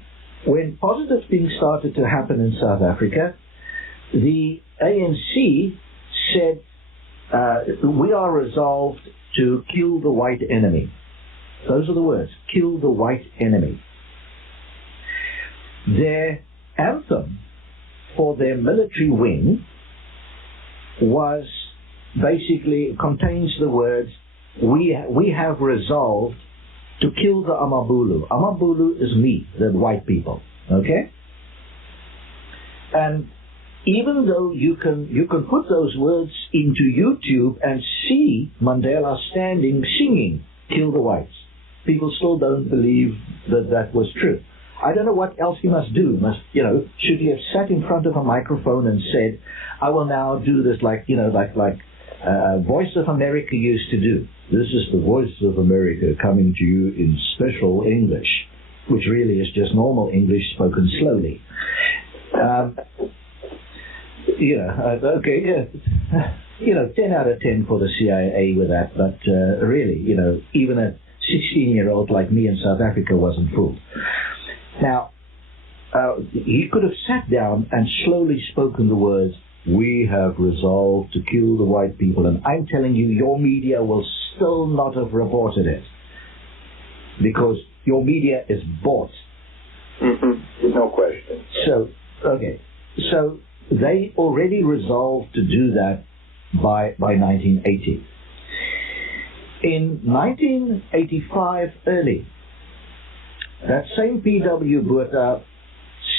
when positive things started to happen in South Africa, the ANC said, we are resolved to kill the white enemy. Those are the words, kill the white enemy. Their anthem for their military wing was basically, contains the words, we have resolved to kill the Amabulu. Amabulu is me, the white people, okay? And even though you can put those words into YouTube and see Mandela standing singing, kill the whites, people still don't believe that that was true. I don't know what else he must do. Should he have sat in front of a microphone and said, I will now do this like Voice of America used to do. This is the Voice of America coming to you in special English, which really is just normal English spoken slowly. 10 out of 10 for the CIA with that, but really, even a 16-year-old like me in South Africa wasn't fooled. Now, he could have sat down and slowly spoken the words, we have resolved to kill the white people, and I'm telling you, your media will still not have reported it, because your media is bought. Mm-hmm. No question. So they already resolved to do that by 1980. In 1985 early, that same P.W. Botha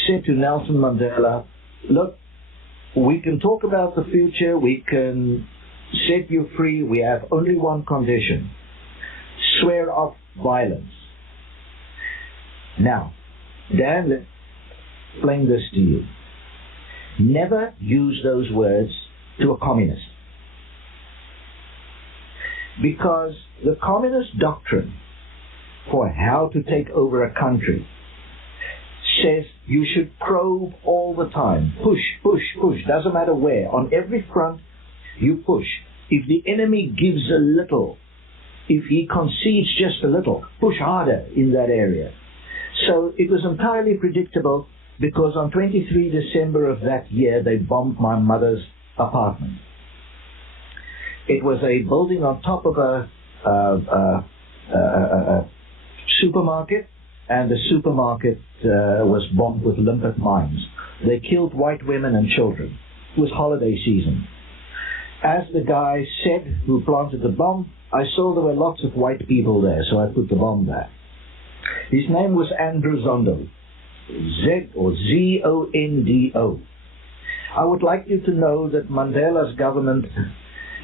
said to Nelson Mandela, look, we can talk about the future, we can set you free. We have only one condition: swear off violence. Now, Dan, let's explain this to you. Never use those words to a communist. Because the communist doctrine for how to take over a country says you should probe all the time. Push, push, push. Doesn't matter where. On every front, you push. If the enemy gives a little, if he concedes just a little, push harder in that area. So it was entirely predictable, because on 23 December of that year, they bombed my mother's apartment. It was a building on top of a supermarket, and the supermarket was bombed with limpet mines. They killed white women and children. It was holiday season. As the guy said who planted the bomb, I saw there were lots of white people there, so I put the bomb there. His name was Andrew Zondo. Z-O-N-D-O. I would like you to know that Mandela's government,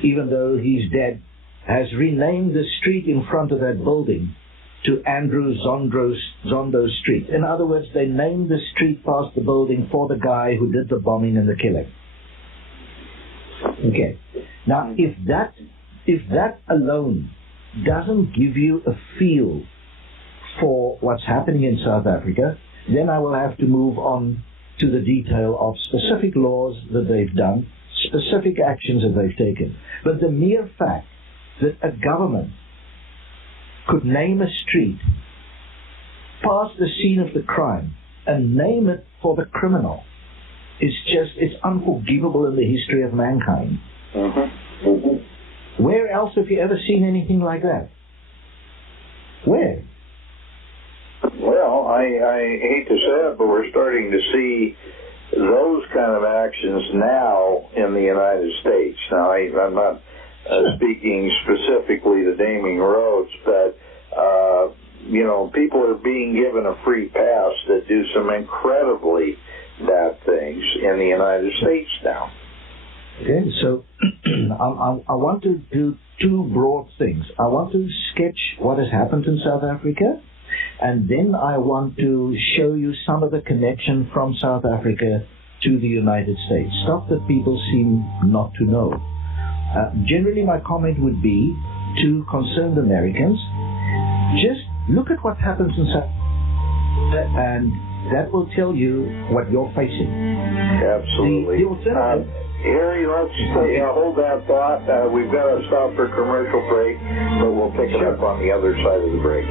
even though he's dead, has renamed the street in front of that building to Andrew Zondo Street. In other words, they named the street past the building for the guy who did the bombing and the killing. Okay. Now, if that alone doesn't give you a feel for what's happening in South Africa, then I will have to move on to the detail of specific laws that they've done, specific actions that they've taken. But the mere fact that a government could name a street past the scene of the crime and name it for the criminal is just, it's unforgivable in the history of mankind. Where else have you ever seen anything like that? Where? Well, I hate to say it, but we're starting to see those kind of actions now in the United States. Now, I'm not speaking specifically to naming roads, but, people are being given a free pass that do some incredibly bad things in the United States now. Okay, so I want to do two broad things. I want to sketch what has happened in South Africa, and then I want to show you some of the connection from South Africa to the United States, stuff that people seem not to know. Generally, my comment would be to concerned Americans, just look at what happens in South Africa, and that will tell you what you're facing. Absolutely. The alternative... Harry, let's hold that thought. We've got to stop for commercial break, but we'll pick it up on the other side of the break.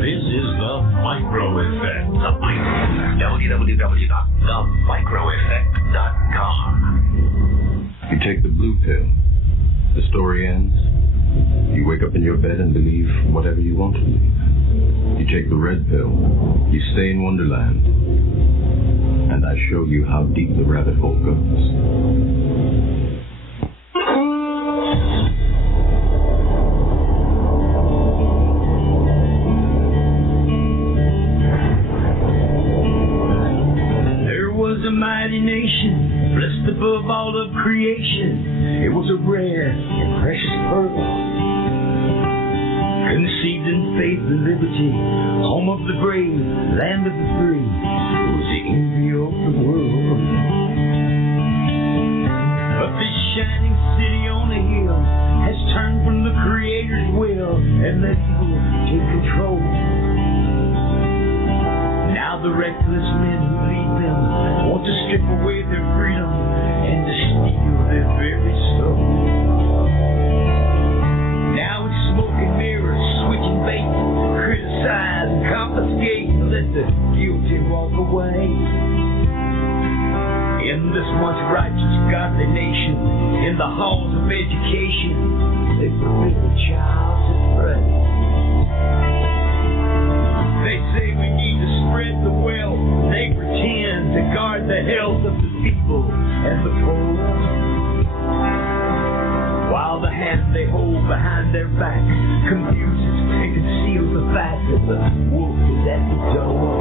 This is The Micro Effect. The Micro Effect. www.themicroeffect.com. You take the blue pill. The story ends. You wake up in your bed and believe whatever you want to believe. You take the red pill. You stay in Wonderland. And I show you how deep the rabbit hole goes. There was a mighty nation, blessed above all of creation. It was a rare and precious pearl, conceived in faith and liberty, home of the brave, land of the free. It was the envy of the world. But this shining city on the hill has turned from the Creator's will and let evil take control. Now the reckless men who lead them want to strip away their freedom and to steal their very soul. Now it's smoke and mirrors, switching bait, criticize and confiscate, and let the guilty walk away. In this once righteous, godly nation, in the halls of education, they forbid the child to pray. They say we need to spread the wealth. They pretend to guard the health of the people and the poor, hand they hold behind their back confuses and conceals the fact that the wolf is at the door.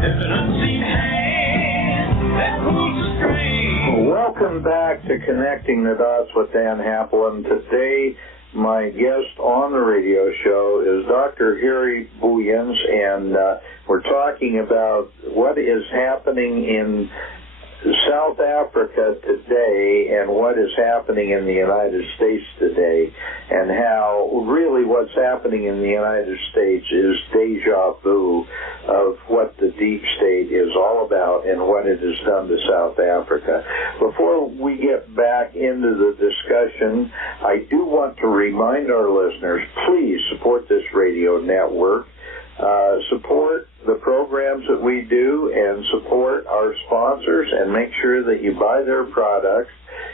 There's an unseen hand that pulls the string. Welcome back to Connecting the Dots with Dan Happelin. Today, my guest on the radio show is Dr. Harry Booyens, and we're talking about what is happening in South Africa today and what is happening in the United States today, and how really what's happening in the United States is deja vu of what the deep state is all about and what it has done to South Africa. Before we get back into the discussion, I do want to remind our listeners, please support this radio network. Support the programs that we do and support our sponsors and make sure that you buy their products.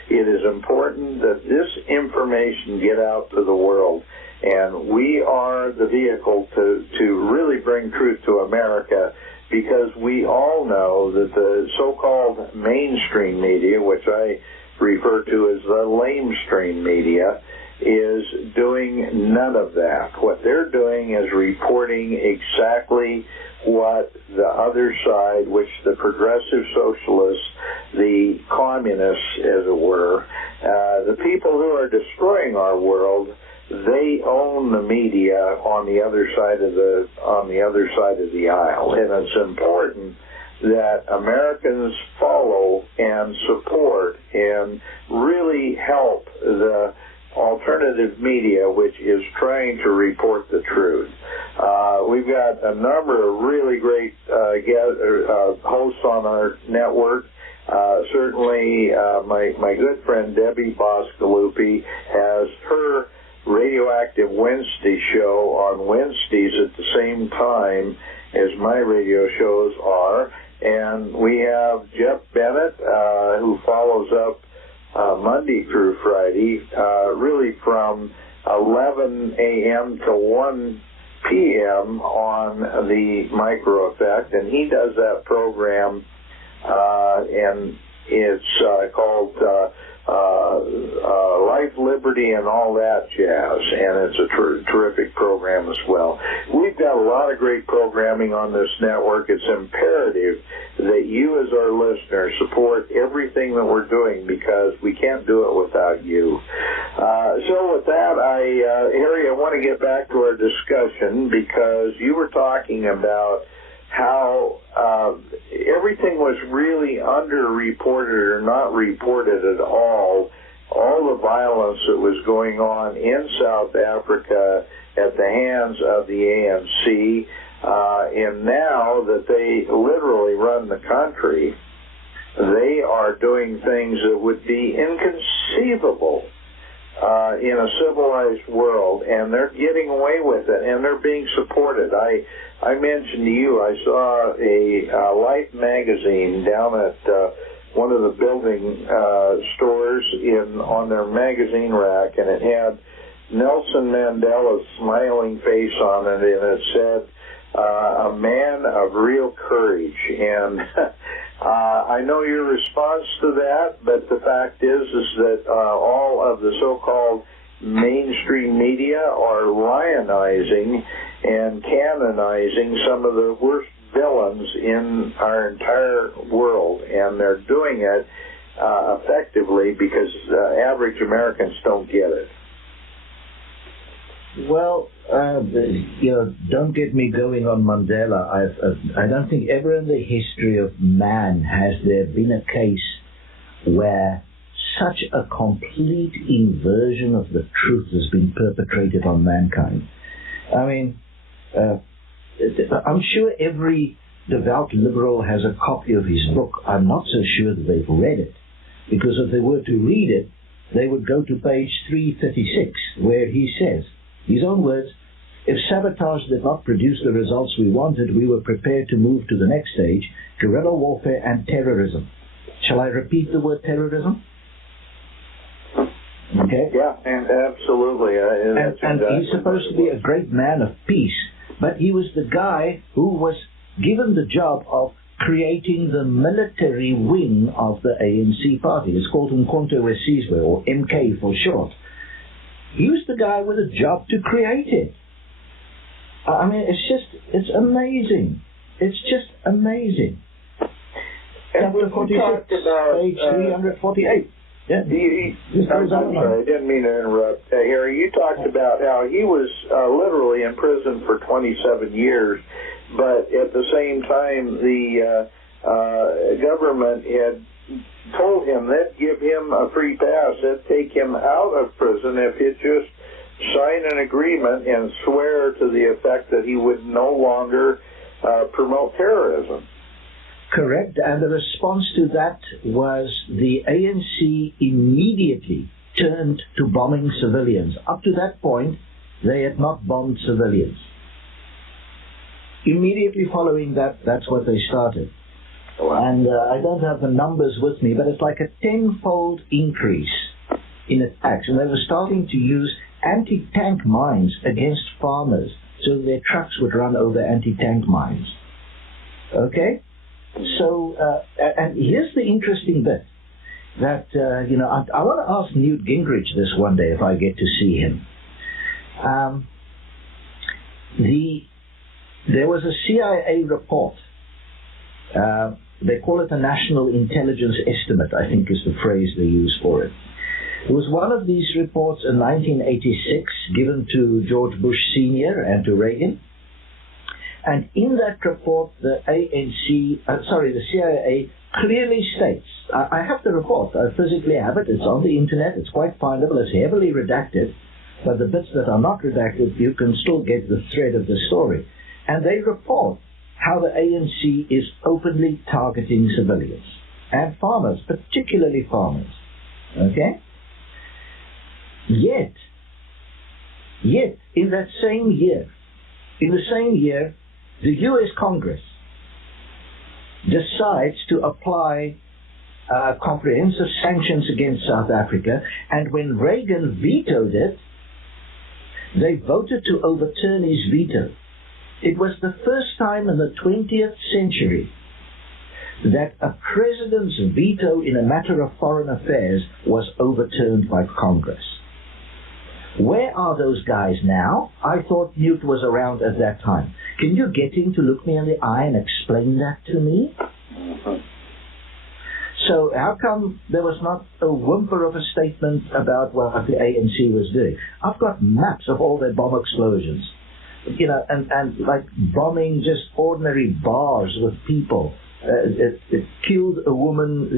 It is important that this information get out to the world, and we are the vehicle to really bring truth to America, because we all know that the so-called mainstream media, which I refer to as the lamestream media, is doing none of that. What they're doing is reporting exactly what the other side, which the progressive socialists, the communists, as it were, the people who are destroying our world, they own the media on the other side of the aisle, and it's important that Americans follow and support and really help the alternative media, which is trying to report the truth. We've got a number of really great hosts on our network. Certainly, my good friend Debbie Boscalupi has her Radioactive Wednesday show on Wednesdays at the same time as my radio shows are. And we have Jeff Bennett, who follows up Monday through Friday, really from 11 a.m. to 1 p.m. on the Micro Effect, and he does that program, and it's called Life, Liberty, and all that jazz, and it's a terrific program as well. We've got a lot of great programming on this network. It's imperative that you, as our listeners, support everything that we're doing, because we can't do it without you. So with that, Harry, I want to get back to our discussion, because you were talking about how everything was really underreported or not reported at all the violence that was going on in South Africa at the hands of the ANC, and now that they literally run the country, they are doing things that would be inconceivable in a civilized world, and they're getting away with it, and they're being supported. I mentioned to you, I saw a Life magazine down at one of the building stores on their magazine rack, and it had Nelson Mandela's smiling face on it, and it said, a man of real courage. And I know your response to that, but the fact is that all of the so-called mainstream media are lionizing and canonizing some of the worst villains in our entire world, and they're doing it effectively because average Americans don't get it. Well, don't get me going on Mandela. I don't think ever in the history of man has there been a case where such a complete inversion of the truth has been perpetrated on mankind. I mean, I'm sure every devout liberal has a copy of his book. I'm not so sure that they've read it, because if they were to read it, they would go to page 336, where he says, his own words, if sabotage did not produce the results we wanted, we were prepared to move to the next stage, guerrilla warfare and terrorism. Shall I repeat the word terrorism? Okay? Yeah, and absolutely. And he's supposed to be a great man of peace, but he was the guy who was given the job of creating the military wing of the ANC party. It's called Umkhonto weSizwe, or MK for short. He was the guy with a job to create it. I mean, it's amazing. It's just amazing. And Chapter 46, page 348. Yeah. I'm sorry, I didn't mean to interrupt. Harry, you talked about how he was literally in prison for 27 years, but at the same time, the government had told him they'd give him a free pass, they'd take him out of prison if he'd just sign an agreement and swear to the effect that he would no longer promote terrorism. Correct, and the response to that was the ANC immediately turned to bombing civilians. Up to that point, they had not bombed civilians. Immediately following that, that's what they started. And I don't have the numbers with me, but it's like a tenfold increase in attacks. And they were starting to use anti-tank mines against farmers so their trucks would run over anti-tank mines. Okay? So, and here's the interesting bit, that, I want to ask Newt Gingrich this one day if I get to see him. There was a CIA report, they call it a National Intelligence Estimate, I think is the phrase they use for it. It was one of these reports in 1986 given to George Bush Sr. and to Reagan. And in that report, the CIA clearly states, I have the report, I physically have it, it's on the internet, it's quite findable, it's heavily redacted, but the bits that are not redacted, you can still get the thread of the story. And they report how the ANC is openly targeting civilians and farmers, particularly farmers. Okay? Yet, in the same year, the U.S. Congress decides to apply comprehensive sanctions against South Africa, and when Reagan vetoed it, they voted to overturn his veto. It was the first time in the 20th century that a president's veto in a matter of foreign affairs was overturned by Congress. Where are those guys now? I thought Newt was around at that time. Can you get him to look me in the eye and explain that to me? So how come there was not a whimper of a statement about what the ANC was doing? I've got maps of all their bomb explosions. And like bombing just ordinary bars with people. It killed a woman.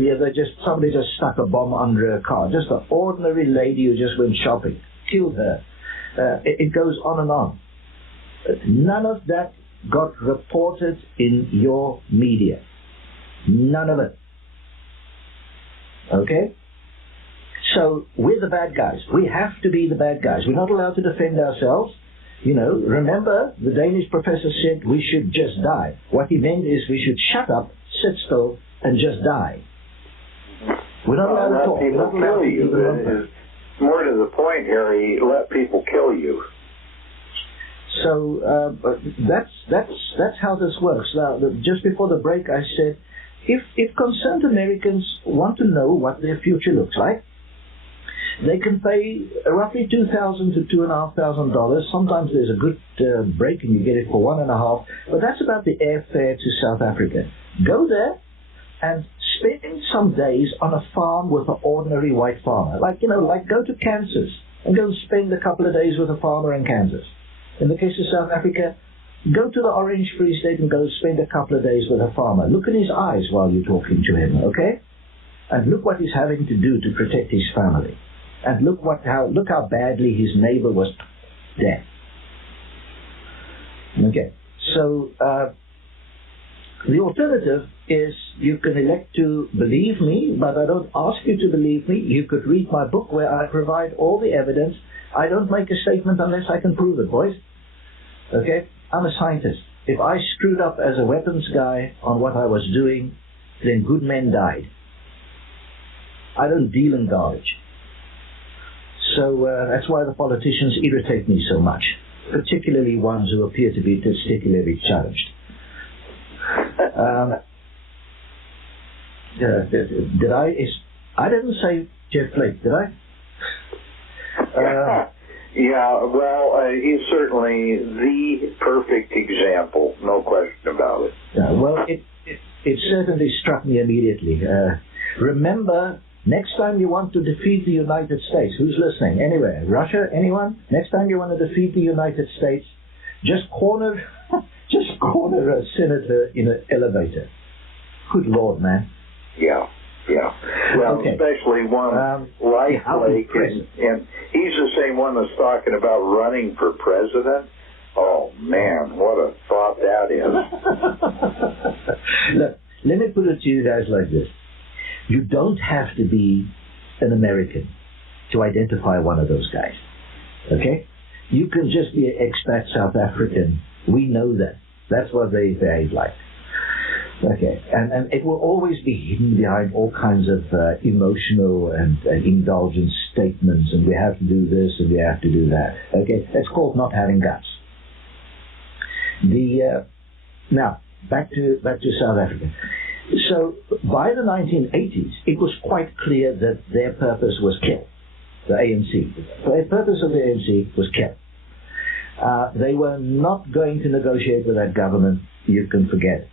Somebody just stuck a bomb under a car. Just an ordinary lady who just went shopping. Killed her. It goes on and on. None of that got reported in your media. None of it. Okay? So we're the bad guys. We have to be the bad guys. We're not allowed to defend ourselves. Remember the Danish professor said we should just die. What he meant is we should shut up, sit still, and just die. We're not allowed to talk. We're not allowed to kill you. More to the point, Harry, let people kill you. So that's how this works. Now, just before the break, I said, if concerned Americans want to know what their future looks like, they can pay roughly $2,000 to $2,500. Sometimes there's a good break and you get it for $1.5. But that's about the airfare to South Africa. Go there and spend some days on a farm with an ordinary white farmer. Like go to Kansas and go and spend a couple of days with a farmer in Kansas. In the case of South Africa, go to the Orange Free State and go spend a couple of days with a farmer. Look in his eyes while you're talking to him, okay? And look what he's having to do to protect his family. And look how badly his neighbor was dead. Okay, so the alternative is you can elect to believe me, but I don't ask you to believe me. You could read my book where I provide all the evidence. I don't make a statement unless I can prove it, boys. Okay, I'm a scientist. If I screwed up as a weapons guy on what I was doing, then good men died. I don't deal in garbage. So that's why the politicians irritate me so much, particularly ones who appear to be testicularly challenged. Did I? I didn't say Jeff Flake, did I? Yeah, well, he's certainly the perfect example, no question about it. Well, it certainly struck me immediately. Remember, next time you want to defeat the United States, who's listening? Anywhere? Russia? Anyone? Next time you want to defeat the United States, just corner a senator in an elevator. Good Lord, man. Yeah. Well, Okay. especially one like Blake, and he's the same one that's talking about running for president. Oh, man, what a thought that is. Look, let me put it to you guys like this. You don't have to be an American to identify one of those guys. Okay? You can just be an expat South African. We know that. That's what they behave like. Okay, and it will always be hidden behind all kinds of emotional and indulgent statements, and we have to do this and we have to do that. Okay, that's called not having guts. Now back to South Africa. So by the 1980s, it was quite clear that their purpose was kill. The ANC. The purpose of the ANC was kill. They were not going to negotiate with that government. You can forget it.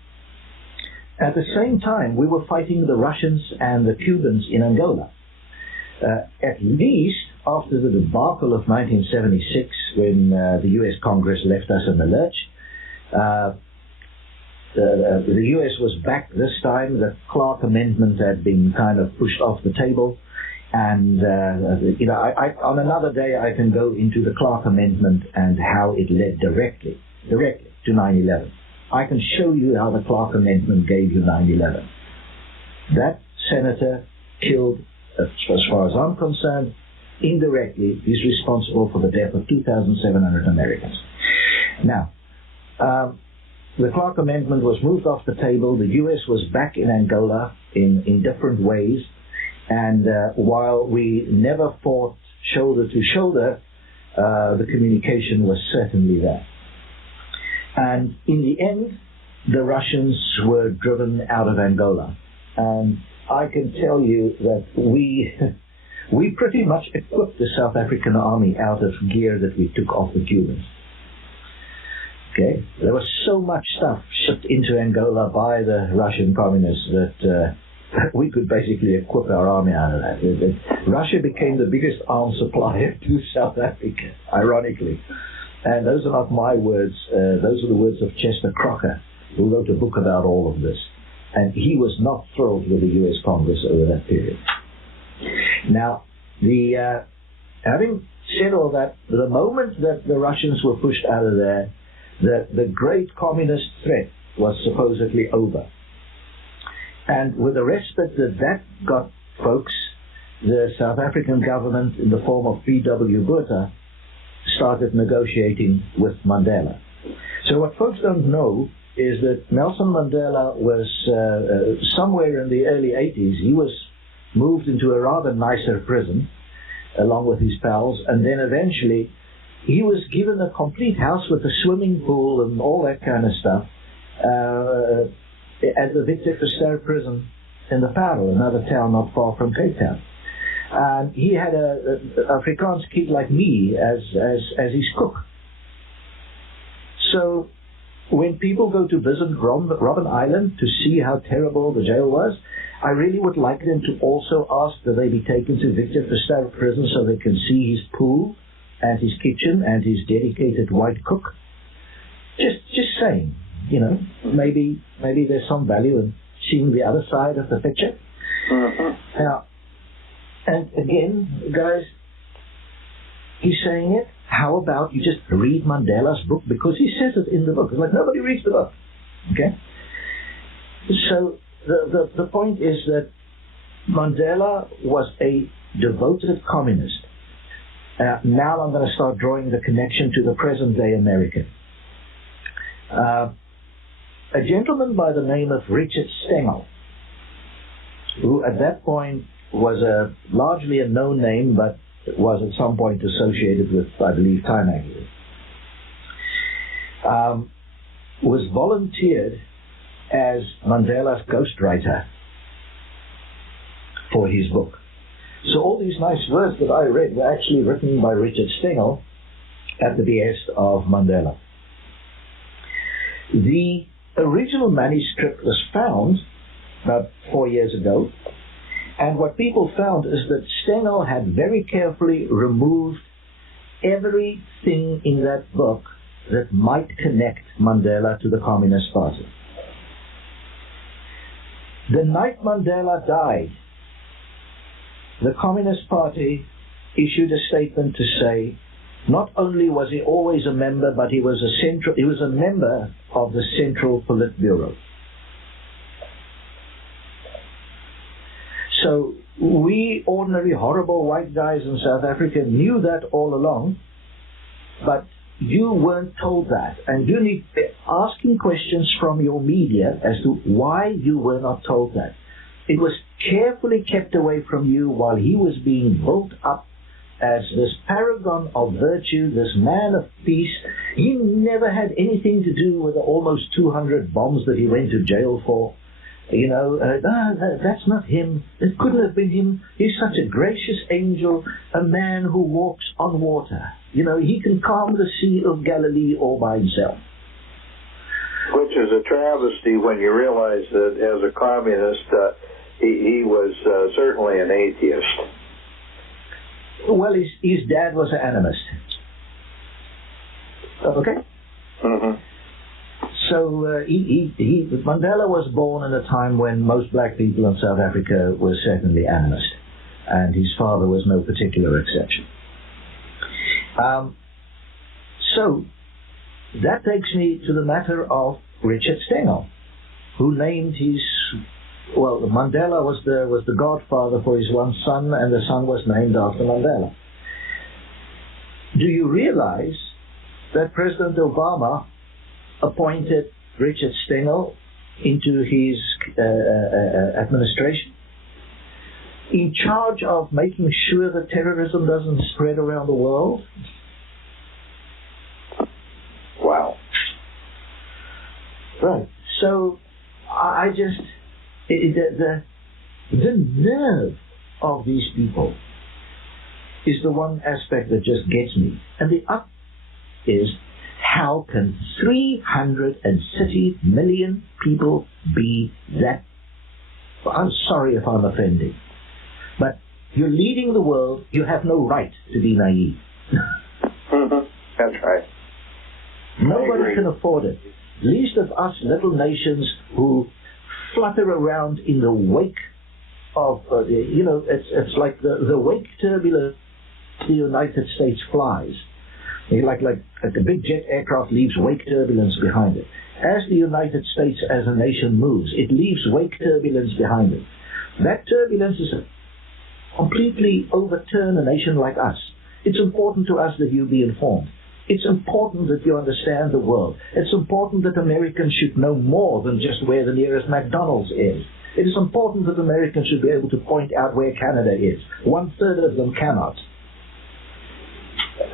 At the same time, we were fighting the Russians and the Cubans in Angola. At least after the debacle of 1976, when the U.S. Congress left us in the lurch, the U.S. was back this time. The Clark Amendment had been kind of pushed off the table. And, on another day I can go into the Clark Amendment and how it led directly to 9/11. I can show you how the Clark Amendment gave you 9/11. That senator killed, as far as I'm concerned, indirectly, he's responsible for the death of 2,700 Americans. Now, the Clark Amendment was moved off the table. The U.S. was back in Angola in different ways. And while we never fought shoulder to shoulder, the communication was certainly there. And in the end, the Russians were driven out of Angola. And I can tell you that we pretty much equipped the South African army out of gear that we took off the Cubans. Okay, there was so much stuff shipped into Angola by the Russian communists that we could basically equip our army out of that. Russia became the biggest arms supplier to South Africa, ironically. And those are not my words. Those are the words of Chester Crocker, who wrote a book about all of this. And he was not thrilled with the U.S. Congress over that period. Now, having said all that, the moment that the Russians were pushed out of there, the great communist threat was supposedly over. And with the respite that got, folks, the South African government, in the form of P.W. Botha, started negotiating with Mandela. So what folks don't know is that Nelson Mandela was somewhere in the early 80s, he was moved into a rather nicer prison along with his pals, and then eventually he was given a complete house with a swimming pool and all that kind of stuff at the Victor Verster prison in the Parel, another town not far from Cape Town. And he had an Afrikaans kid like me as his cook. So when people go to visit Robben Island to see how terrible the jail was, I really would like them to also ask that they be taken to Victor Verster prison so they can see his pool and his kitchen and his dedicated white cook. Just saying, maybe there's some value in seeing the other side of the picture. Mm-hmm. Now, and again, guys, he's saying it. How about you just read Mandela's book? Because he says it in the book. It's like nobody reads the book. Okay? So the point is that Mandela was a devoted communist. Now I'm going to start drawing the connection to the present day American. A gentleman by the name of Richard Stengel, who at that point was largely a known name, but was at some point associated with, I believe, Time magazine, was volunteered as Mandela's ghostwriter for his book. So all these nice words that I read were actually written by Richard Stengel at the behest of Mandela. The original manuscript was found about 4 years ago, and what people found is that Stengel had very carefully removed everything in that book that might connect Mandela to the Communist Party. The night Mandela died, the Communist Party issued a statement to say not only was he always a member, but he was a member of the Central Politburo. So we ordinary horrible white guys in South Africa knew that all along, but you weren't told that, and you need asking questions from your media as to why you were not told that. It was carefully kept away from you while he was being built up as this paragon of virtue, this man of peace. He never had anything to do with the almost 200 bombs that he went to jail for. You know, that's not him. It couldn't have been him. He's such a gracious angel, a man who walks on water. You know, he can calm the Sea of Galilee all by himself. Which is a travesty when you realize that as a communist, he was certainly an atheist. Well, his dad was an animist. Okay? Mm-hmm. So Mandela was born in a time when most black people in South Africa were certainly animist, and his father was no particular exception. So that takes me to the matter of Richard Stengel, who named his, well, Mandela was the godfather for his one son, and the son was named after Mandela. Do you realize that President Obama appointed Richard Stengel into his administration in charge of making sure that terrorism doesn't spread around the world? Wow. Right. So I just, the nerve of these people is the one aspect that just gets me. And the other is, how can 330 million people be that? Well, I'm sorry if I'm offending, but you're leading the world. You have no right to be naive. That's right. Nobody can afford it. Least of us little nations who flutter around in the wake of, it's like the wake turbulence the United States flies. Like a big jet aircraft leaves wake turbulence behind it. As the United States as a nation moves, it leaves wake turbulence behind it. That turbulence is completely overturn a nation like us. It's important to us that you be informed. It's important that you understand the world. It's important that Americans should know more than just where the nearest McDonald's is. It is important that Americans should be able to point out where Canada is. 1/3 of them cannot.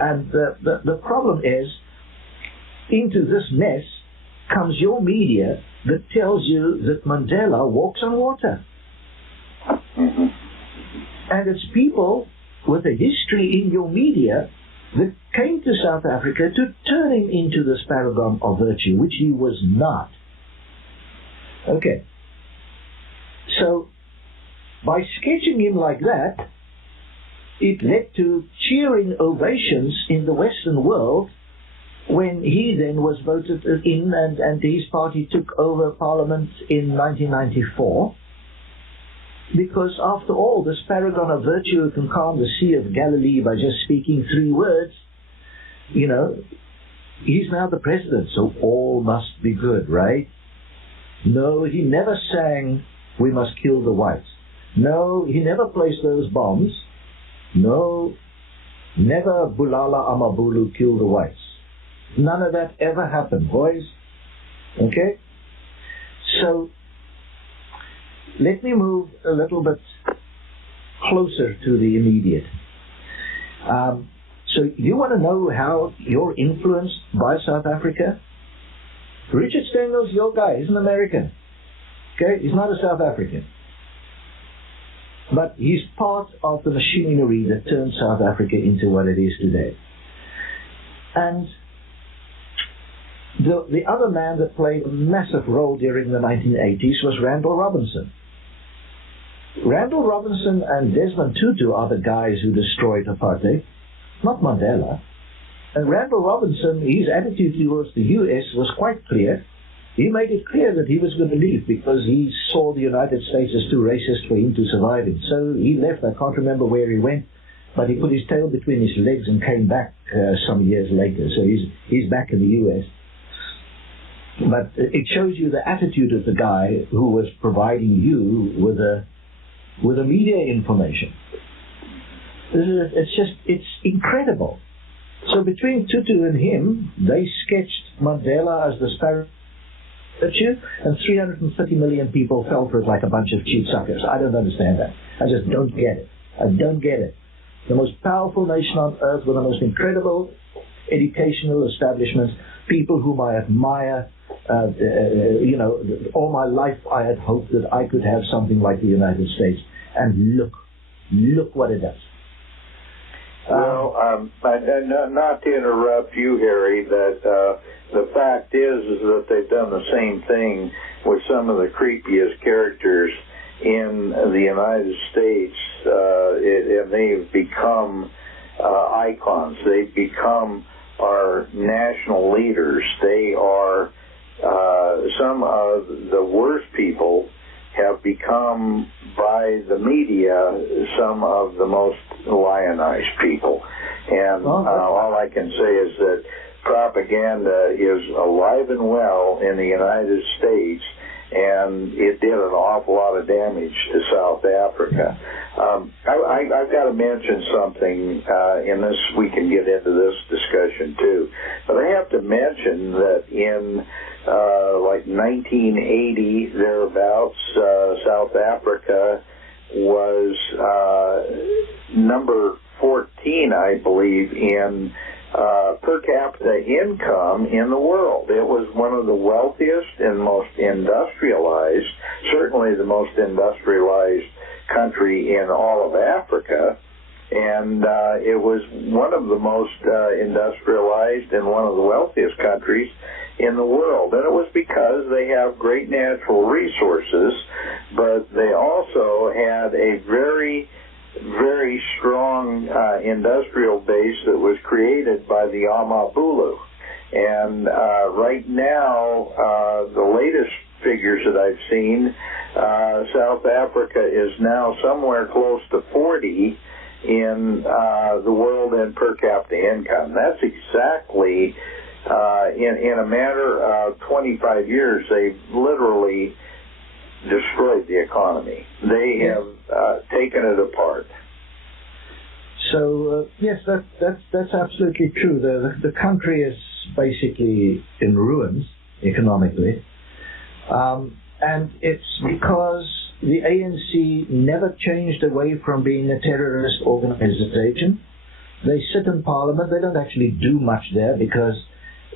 And the problem is, into this mess comes your media that tells you that Mandela walks on water. Mm-hmm. And it's people with a history in your media that came to South Africa to turn him into this paragon of virtue, which he was not. Okay. So, by sketching him like that, it led to cheering ovations in the Western world when he then was voted in and his party took over Parliament in 1994. Because after all, this paragon of virtue who can calm the Sea of Galilee by just speaking 3 words, he's now the president, so all must be good, right? No, he never sang, "We must kill the whites." No, he never placed those bombs. No, never Bulala Amabulu, kill the whites. None of that ever happened, boys. Okay? So, let me move a little bit closer to the immediate. So you want to know how you're influenced by South Africa? Richard Stengel's your guy. He's an American. Okay? He's not a South African. But he's part of the machinery that turned South Africa into what it is today. And the other man that played a massive role during the 1980s was Randall Robinson. Randall Robinson and Desmond Tutu are the guys who destroyed apartheid, not Mandela. And Randall Robinson, his attitude towards the U.S. was quite clear. He made it clear that he was going to leave because he saw the United States as too racist for him to survive in. So he left. I can't remember where he went, but he put his tail between his legs and came back some years later. So he's back in the U.S. But it shows you the attitude of the guy who was providing you with a media information. It's incredible. So between Tutu and him, they sketched Mandela as the statue, and 330 million people fell for it like a bunch of cheap suckers. I don't understand that. I just don't get it. I don't get it. The most powerful nation on earth with the most incredible educational establishments, people whom I admire. All my life I had hoped that I could have something like the United States. And look what it does. Well, not to interrupt you, Harry, that the fact is that they've done the same thing with some of the creepiest characters in the United States, and they've become icons. They've become our national leaders. They are some of the worst people have become, by the media, some of the most lionized people. And all I can say is that propaganda is alive and well in the United States, and it did an awful lot of damage to South Africa. I've got to mention something in this. We can get into this discussion too, but I have to mention that in like 1980 thereabouts, South Africa was number 14, I believe, in per capita income in the world. It was one of the wealthiest and most industrialized, certainly the most industrialized country in all of Africa, and it was one of the most industrialized and one of the wealthiest countries in the world. And it was because they have great natural resources, but they also had a very, very strong industrial base that was created by the Amabulu. And right now, the latest figures that I've seen, South Africa is now somewhere close to 40 in the world in per capita income. That's exactly, in a matter of 25 years, they've literally destroyed the economy. They have taken it apart. So yes, that's absolutely true. The country is basically in ruins economically, and it's because the ANC never changed away from being a terrorist organization. They sit in Parliament. They don't actually do much there because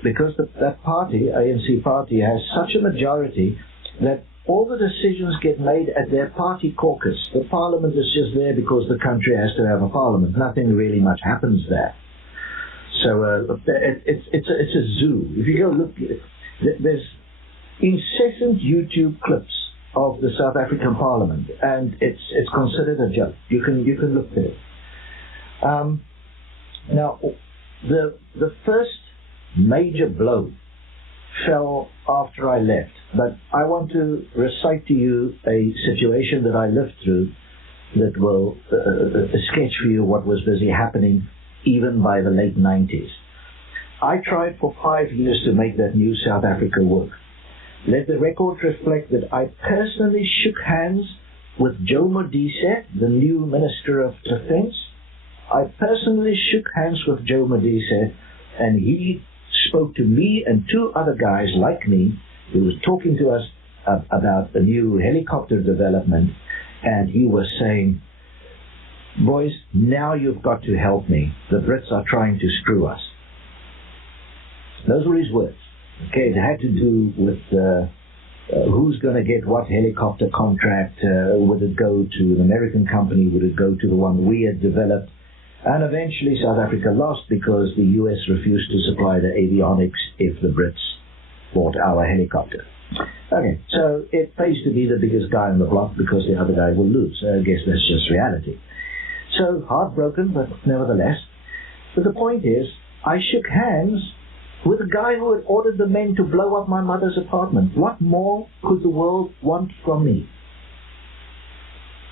that party, ANC party, has such a majority that all the decisions get made at their party caucus. The Parliament is just there because the country has to have a Parliament. Nothing really much happens there. So it's a zoo. If you go look, there's incessant YouTube clips of the South African Parliament, and it's considered a joke. You can look at it. Now, the first major blow fell after I left, but I want to recite to you a situation that I lived through that will sketch for you what was busy happening even by the late 90s. I tried for 5 years to make that new South Africa work. Let the record reflect that I personally shook hands with Joe Modise, the new Minister of Defense. I personally shook hands with Joe Modise, and he spoke to me and two other guys like me who was talking to us about the new helicopter development, and he was saying, "Boys, now you've got to help me. The Brits are trying to screw us." Those were his words. Okay, it had to do with who's going to get what helicopter contract. Would it go to an American company? Would it go to the one we had developed? And eventually South Africa lost because the US refused to supply the avionics if the Brits bought our helicopter. Okay, so it pays to be the biggest guy on the block because the other guy will lose. I guess that's just reality. So, heartbroken, but nevertheless. But the point is, I shook hands with a guy who had ordered the men to blow up my mother's apartment. What more could the world want from me?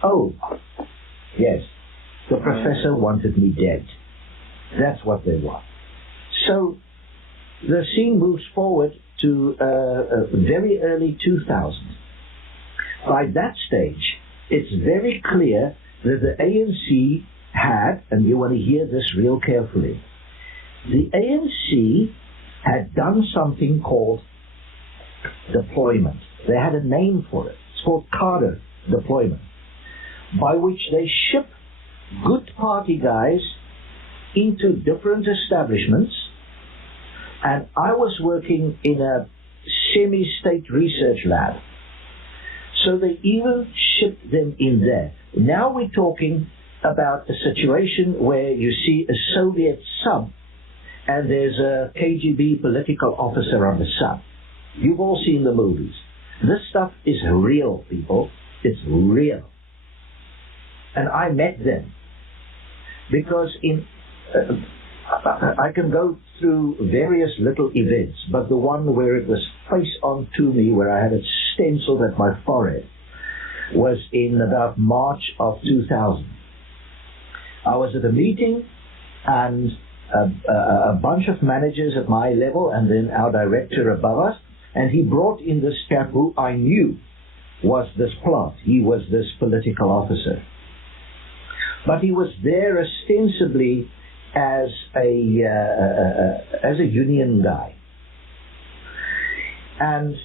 Oh, yes, the professor wanted me dead. That's what they want. So, the scene moves forward to very early 2000. By that stage, it's very clear that the ANC had, and you want to hear this real carefully, the ANC had done something called deployment. They had a name for it. It's called cadre deployment, by which they ship good party guys into different establishments. And I was working in a semi-state research lab. So they even shipped them in there. Now we're talking about a situation where you see a Soviet sub and there's a KGB political officer on the sub. You've all seen the movies. This stuff is real, people. It's real. And I met them because I can go through various little events, but the one where it was face on to me, where I had it stenciled at my forehead, was in about March of 2000. I was at a meeting, and a bunch of managers at my level, and then our director above us, and he brought in this chap who I knew was this plant. He was this political officer. But he was there ostensibly as a union guy. And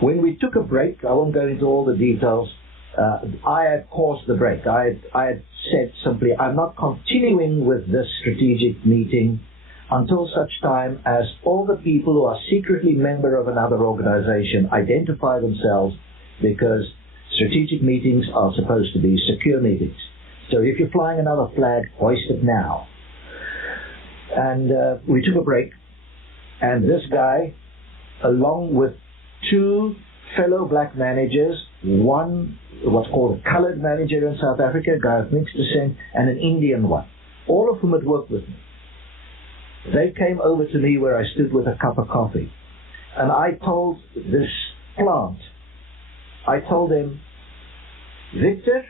when we took a break, I won't go into all the details, I had caused the break. I had said simply, I'm not continuing with this strategic meeting until such time as all the people who are secretly member of another organization identify themselves, because strategic meetings are supposed to be secure meetings. So if you're flying another flag, hoist it now. And we took a break, and this guy, along with two fellow black managers, one what's called a colored manager in South Africa, a guy of mixed descent, and an Indian one, all of whom had worked with me. They came over to me where I stood with a cup of coffee, and I told this plant, I told him, Victor,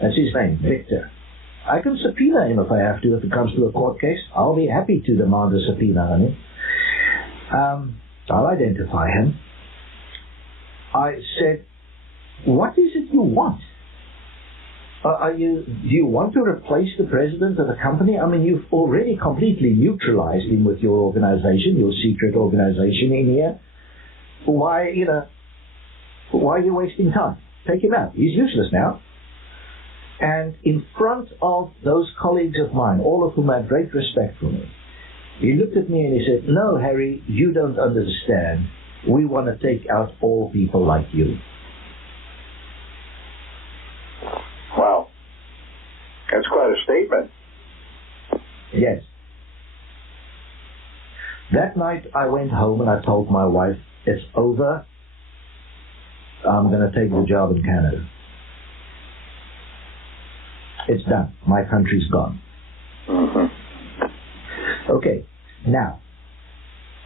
that's his name, Victor, I can subpoena him if I have to, if it comes to a court case. I'll be happy to demand a subpoena on him. I'll identify him. I said, what is it you want? Do you want to replace the president of the company? I mean, you've already completely neutralized him with your organization, your secret organization in here. Why are you wasting time? Take him out. He's useless now. And in front of those colleagues of mine, all of whom had great respect for me, he looked at me and he said, no, Harry, you don't understand. We want to take out all people like you. Wow. That's quite a statement. Yes. That night I went home and I told my wife, it's over. I'm going to take the job in Canada. It's done. My country's gone. Mm-hmm. Okay. Now,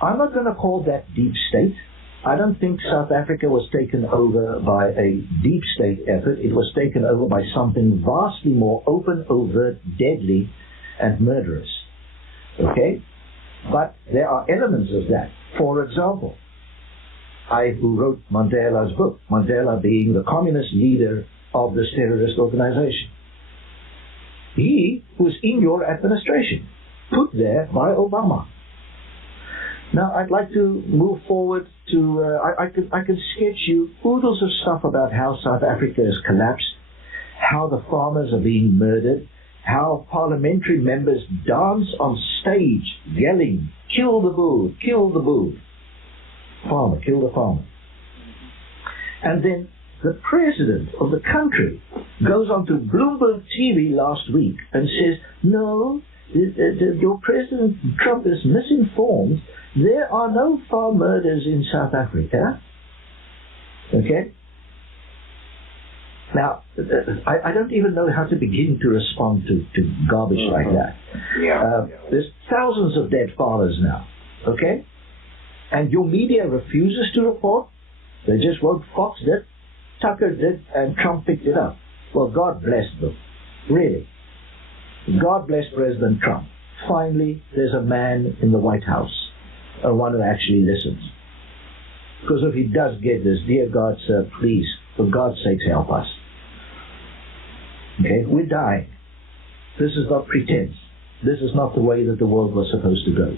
I'm not going to call that deep state. I don't think South Africa was taken over by a deep state effort. It was taken over by something vastly more open, overt, deadly, and murderous. Okay? But there are elements of that. For example, who wrote Mandela's book, Mandela being the communist leader of this terrorist organization. He was in your administration, put there by Obama. Now, I'd like to move forward to, I could sketch you oodles of stuff about how South Africa has collapsed, how the farmers are being murdered, how parliamentary members dance on stage yelling, kill the bull, kill the bull. Farmer, kill the farmer. And then the president of the country goes on to Bloomberg TV last week and says, no, your President Trump is misinformed. There are no farm murders in South Africa. Okay? Now, I don't even know how to begin to respond to garbage like that. There's thousands of dead fathers now. Okay? And your media refuses to report. They just won't. Fox did, Tucker did, and Trump picked it up. Well, God bless them. Really. God bless President Trump. Finally, there's a man in the White House, one who actually listens. Because if he does get this, dear God, sir, please, for God's sakes, help us. Okay? We're dying. This is not pretense. This is not the way that the world was supposed to go.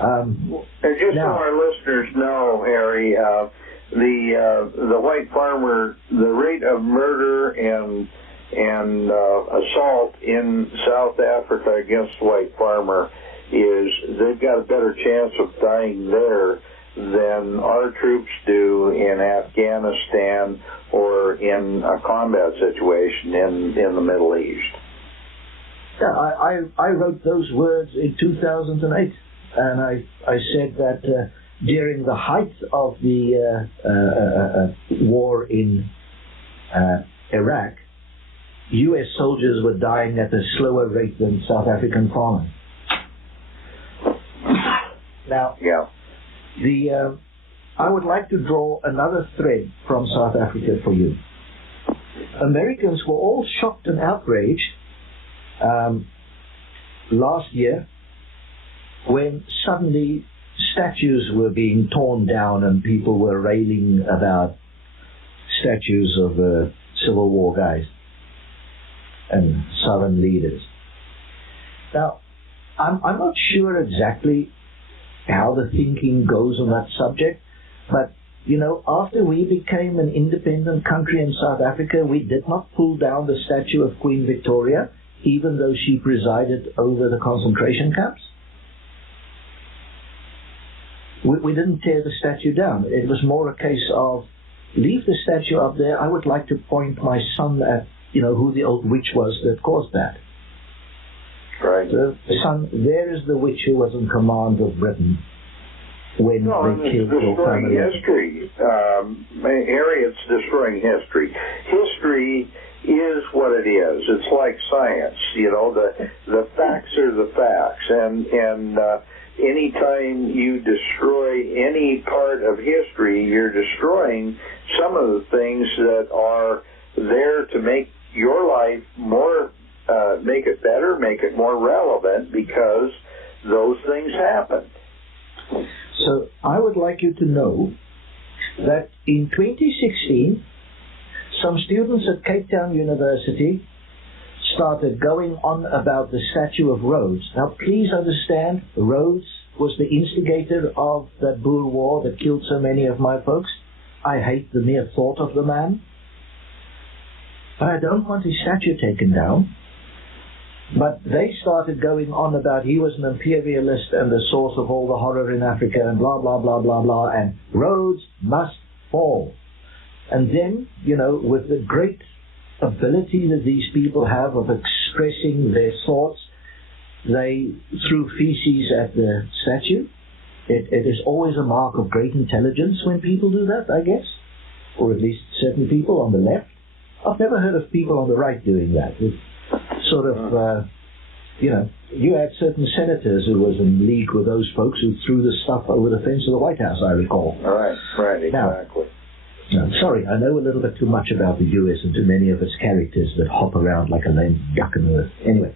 And just so our listeners know, Harry, the white farmer, the rate of murder and assault in South Africa against the white farmer is, they've got a better chance of dying there than our troops do in Afghanistan or in a combat situation in the Middle East. Yeah, I wrote those words in 2008, and I said that during the height of the war in Iraq, U.S. soldiers were dying at a slower rate than South African farmers. Now, I would like to draw another thread from South Africa for you. Americans were all shocked and outraged last year when suddenly statues were being torn down and people were railing about statues of Civil War guys and Southern leaders. Now, I'm not sure exactly how the thinking goes on that subject, but, you know, after we became an independent country in South Africa, we did not pull down the statue of Queen Victoria, even though she presided over the concentration camps. We didn't tear the statue down. It was more a case of, leave the statue up there. I would like to point my son at, you know, who the old witch was that caused that. Right. So, son, there is the witch who was in command of Britain when they killed your family. History. Harry, it's destroying history. History is what it is. It's like science. You know, the facts are the facts. And anytime you destroy any part of history, you're destroying some of the things that are there to make your life more, make it better, make it more relevant, because those things happen. So I would like you to know that in 2016, some students at Cape Town University started going on about the statue of Rhodes. Now, please understand, Rhodes was the instigator of that Boer War that killed so many of my folks. I hate the mere thought of the man. But I don't want his statue taken down. But they started going on about he was an imperialist and the source of all the horror in Africa and blah, blah, blah, blah, blah, and Rhodes must fall. And then, you know, with the great ability that these people have of expressing their thoughts, they threw feces at the statue. It is always a mark of great intelligence when people do that, I guess, or at least certain people on the left. I've never heard of people on the right doing that. It's sort of, you know, you had certain senators who was in league with those folks who threw the stuff over the fence of the White House, I recall. Right, exactly. Now, sorry, I know a little bit too much about the U.S. and too many of its characters that hop around like a lame duck in the earth. Anyway,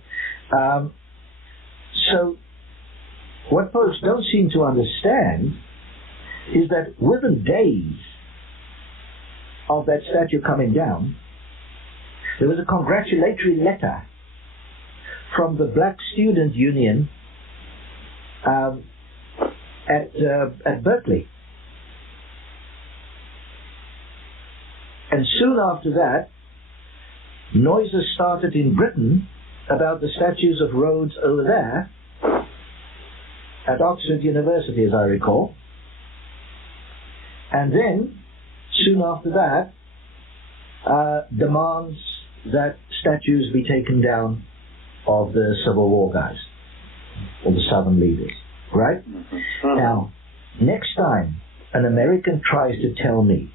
so what folks don't seem to understand is that within days of that statue coming down, there was a congratulatory letter from the Black Student Union at Berkeley. And soon after that, noises started in Britain about the statues of Rhodes over there at Oxford University, as I recall. And then soon after that, demands that statues be taken down of the Civil War guys, or the Southern leaders, right? Now, next time an American tries to tell me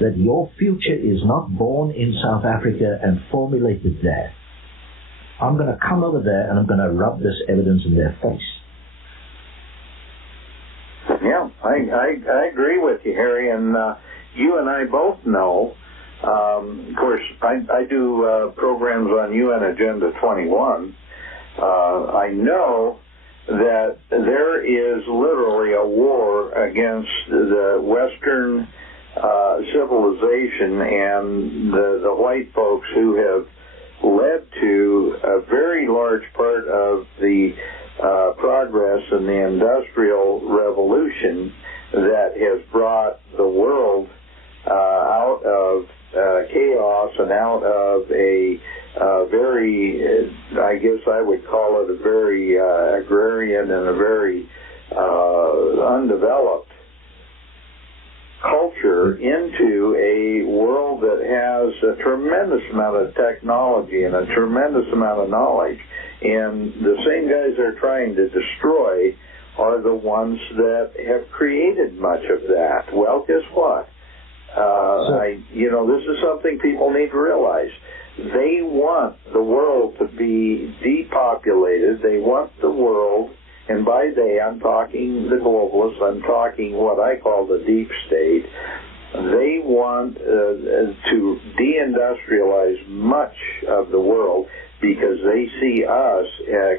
that your future is not born in South Africa and formulated there, I'm going to come over there and I'm going to rub this evidence in their face. Yeah, I agree with you, Harry, and you and I both know. Of course, I do programs on UN Agenda 21. I know that there is literally a war against the Western civilization and the white folks who have led to a very large part of the progress in the Industrial Revolution that has brought the world out of chaos and out of a very, I guess I would call it a very agrarian and a very undeveloped culture into a world that has a tremendous amount of technology and a tremendous amount of knowledge. And the same guys they're trying to destroy are the ones that have created much of that. Well, guess what? This is something people need to realize. They want the world to be depopulated. They want the world, and by they, I'm talking the globalists, I'm talking what I call the deep state. They want to deindustrialize much of the world because they see us,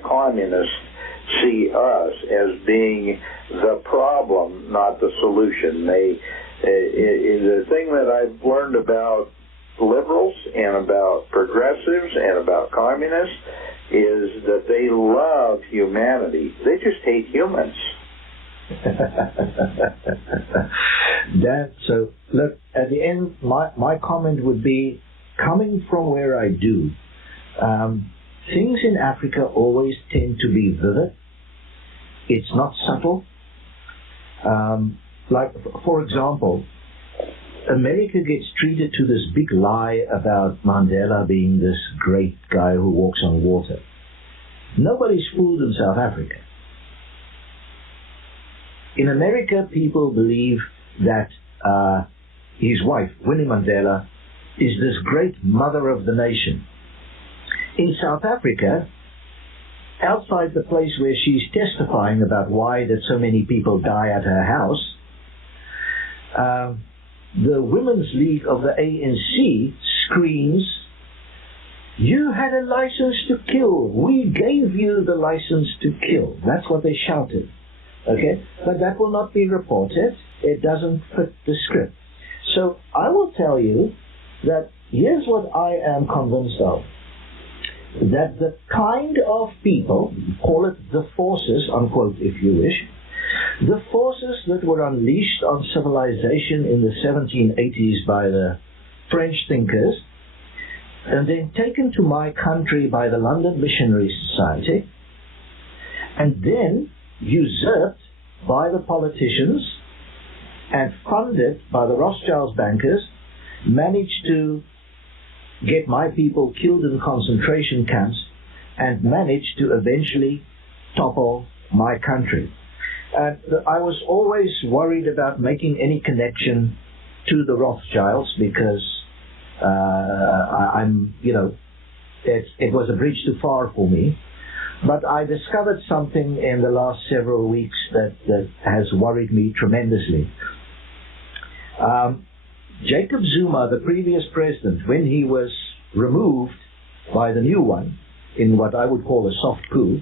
communists, see us as being the problem, not the solution. The thing that I've learned about liberals and about progressives and about communists is that they love humanity. They just hate humans. So, look, at the end, my comment would be, coming from where I do, things in Africa always tend to be vivid. It's not subtle. Like, for example, America gets treated to this big lie about Mandela being this great guy who walks on water. Nobody's fooled in South Africa. In America, people believe that his wife, Winnie Mandela, is this great mother of the nation. In South Africa, outside the place where she's testifying about why that so many people die at her house, the Women's League of the ANC screams, "You had a license to kill. We gave you the license to kill." That's what they shouted. Okay? But that will not be reported. It doesn't fit the script. So I will tell you that here's what I am convinced of. That the kind of people, call it the forces, unquote, if you wish, the forces that were unleashed on civilization in the 1780s by the French thinkers, and then taken to my country by the London Missionary Society, and then usurped by the politicians and funded by the Rothschilds bankers, managed to get my people killed in concentration camps and managed to eventually topple my country. And I was always worried about making any connection to the Rothschilds because it was a bridge too far for me. But I discovered something in the last several weeks that has worried me tremendously. Jacob Zuma, the previous president, when he was removed by the new one in what I would call a soft coup,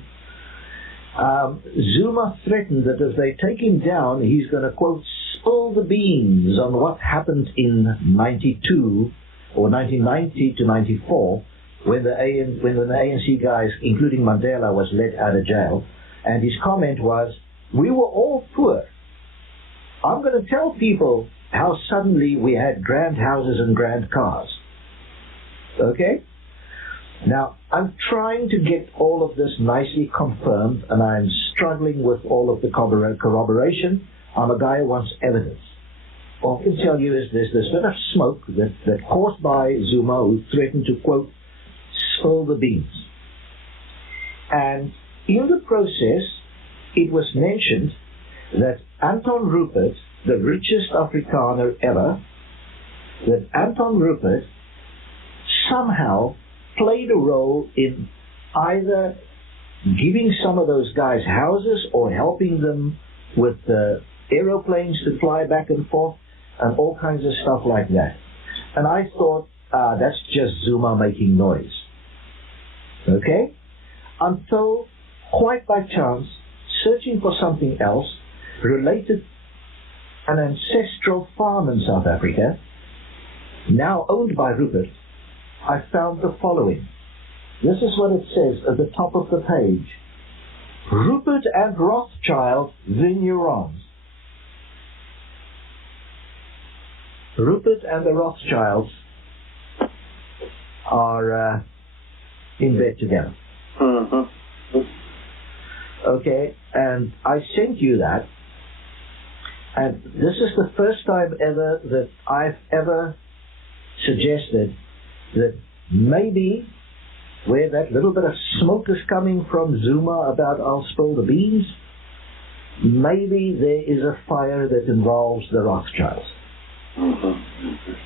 Zuma threatened that if they take him down, he's going to, quote, spill the beans on what happened in 92 or 1990 to 94 when the ANC guys, including Mandela, was let out of jail. And his comment was, "We were all poor. I'm going to tell people how suddenly we had grand houses and grand cars." Okay? Now, I'm trying to get all of this nicely confirmed, and I'm struggling with all of the corroboration. I'm a guy who wants evidence. all I can tell you is there's this bit of smoke that caused by Zuma, who threatened to, quote, spill the beans. And in the process, it was mentioned that Anton Rupert, the richest Afrikaner ever, that Anton Rupert somehow played a role in either giving some of those guys houses or helping them with aeroplanes to fly back and forth and all kinds of stuff like that. And I thought, that's just Zuma making noise. Okay? Until, quite by chance, searching for something else, related an ancestral farm in South Africa, now owned by Rupert, I found the following. This is what it says at the top of the page. Rupert and Rothschild vignerons. Rupert and the Rothschilds are in bed together. Mm-hmm. Okay, and I sent you that, and this is the first time ever that I've ever suggested that maybe where that little bit of smoke is coming from Zuma about I'll spill the beans, maybe there is a fire that involves the Rothschilds.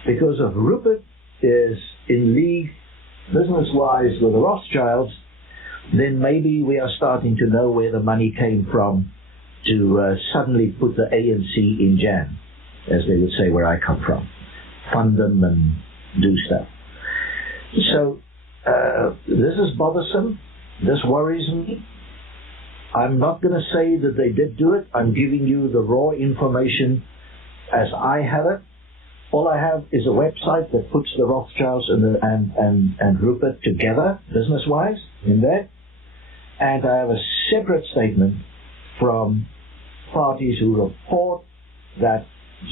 Because if Rupert is in league business-wise with the Rothschilds, then maybe we are starting to know where the money came from to suddenly put the ANC in jam, as they would say where I come from. Fund them and do stuff. So this is bothersome. This worries me. I'm not going to say that they did do it. I'm giving you the raw information as I have it. All I have is a website that puts the Rothschilds and Rupert together, business-wise, in there. And I have a separate statement from parties who report that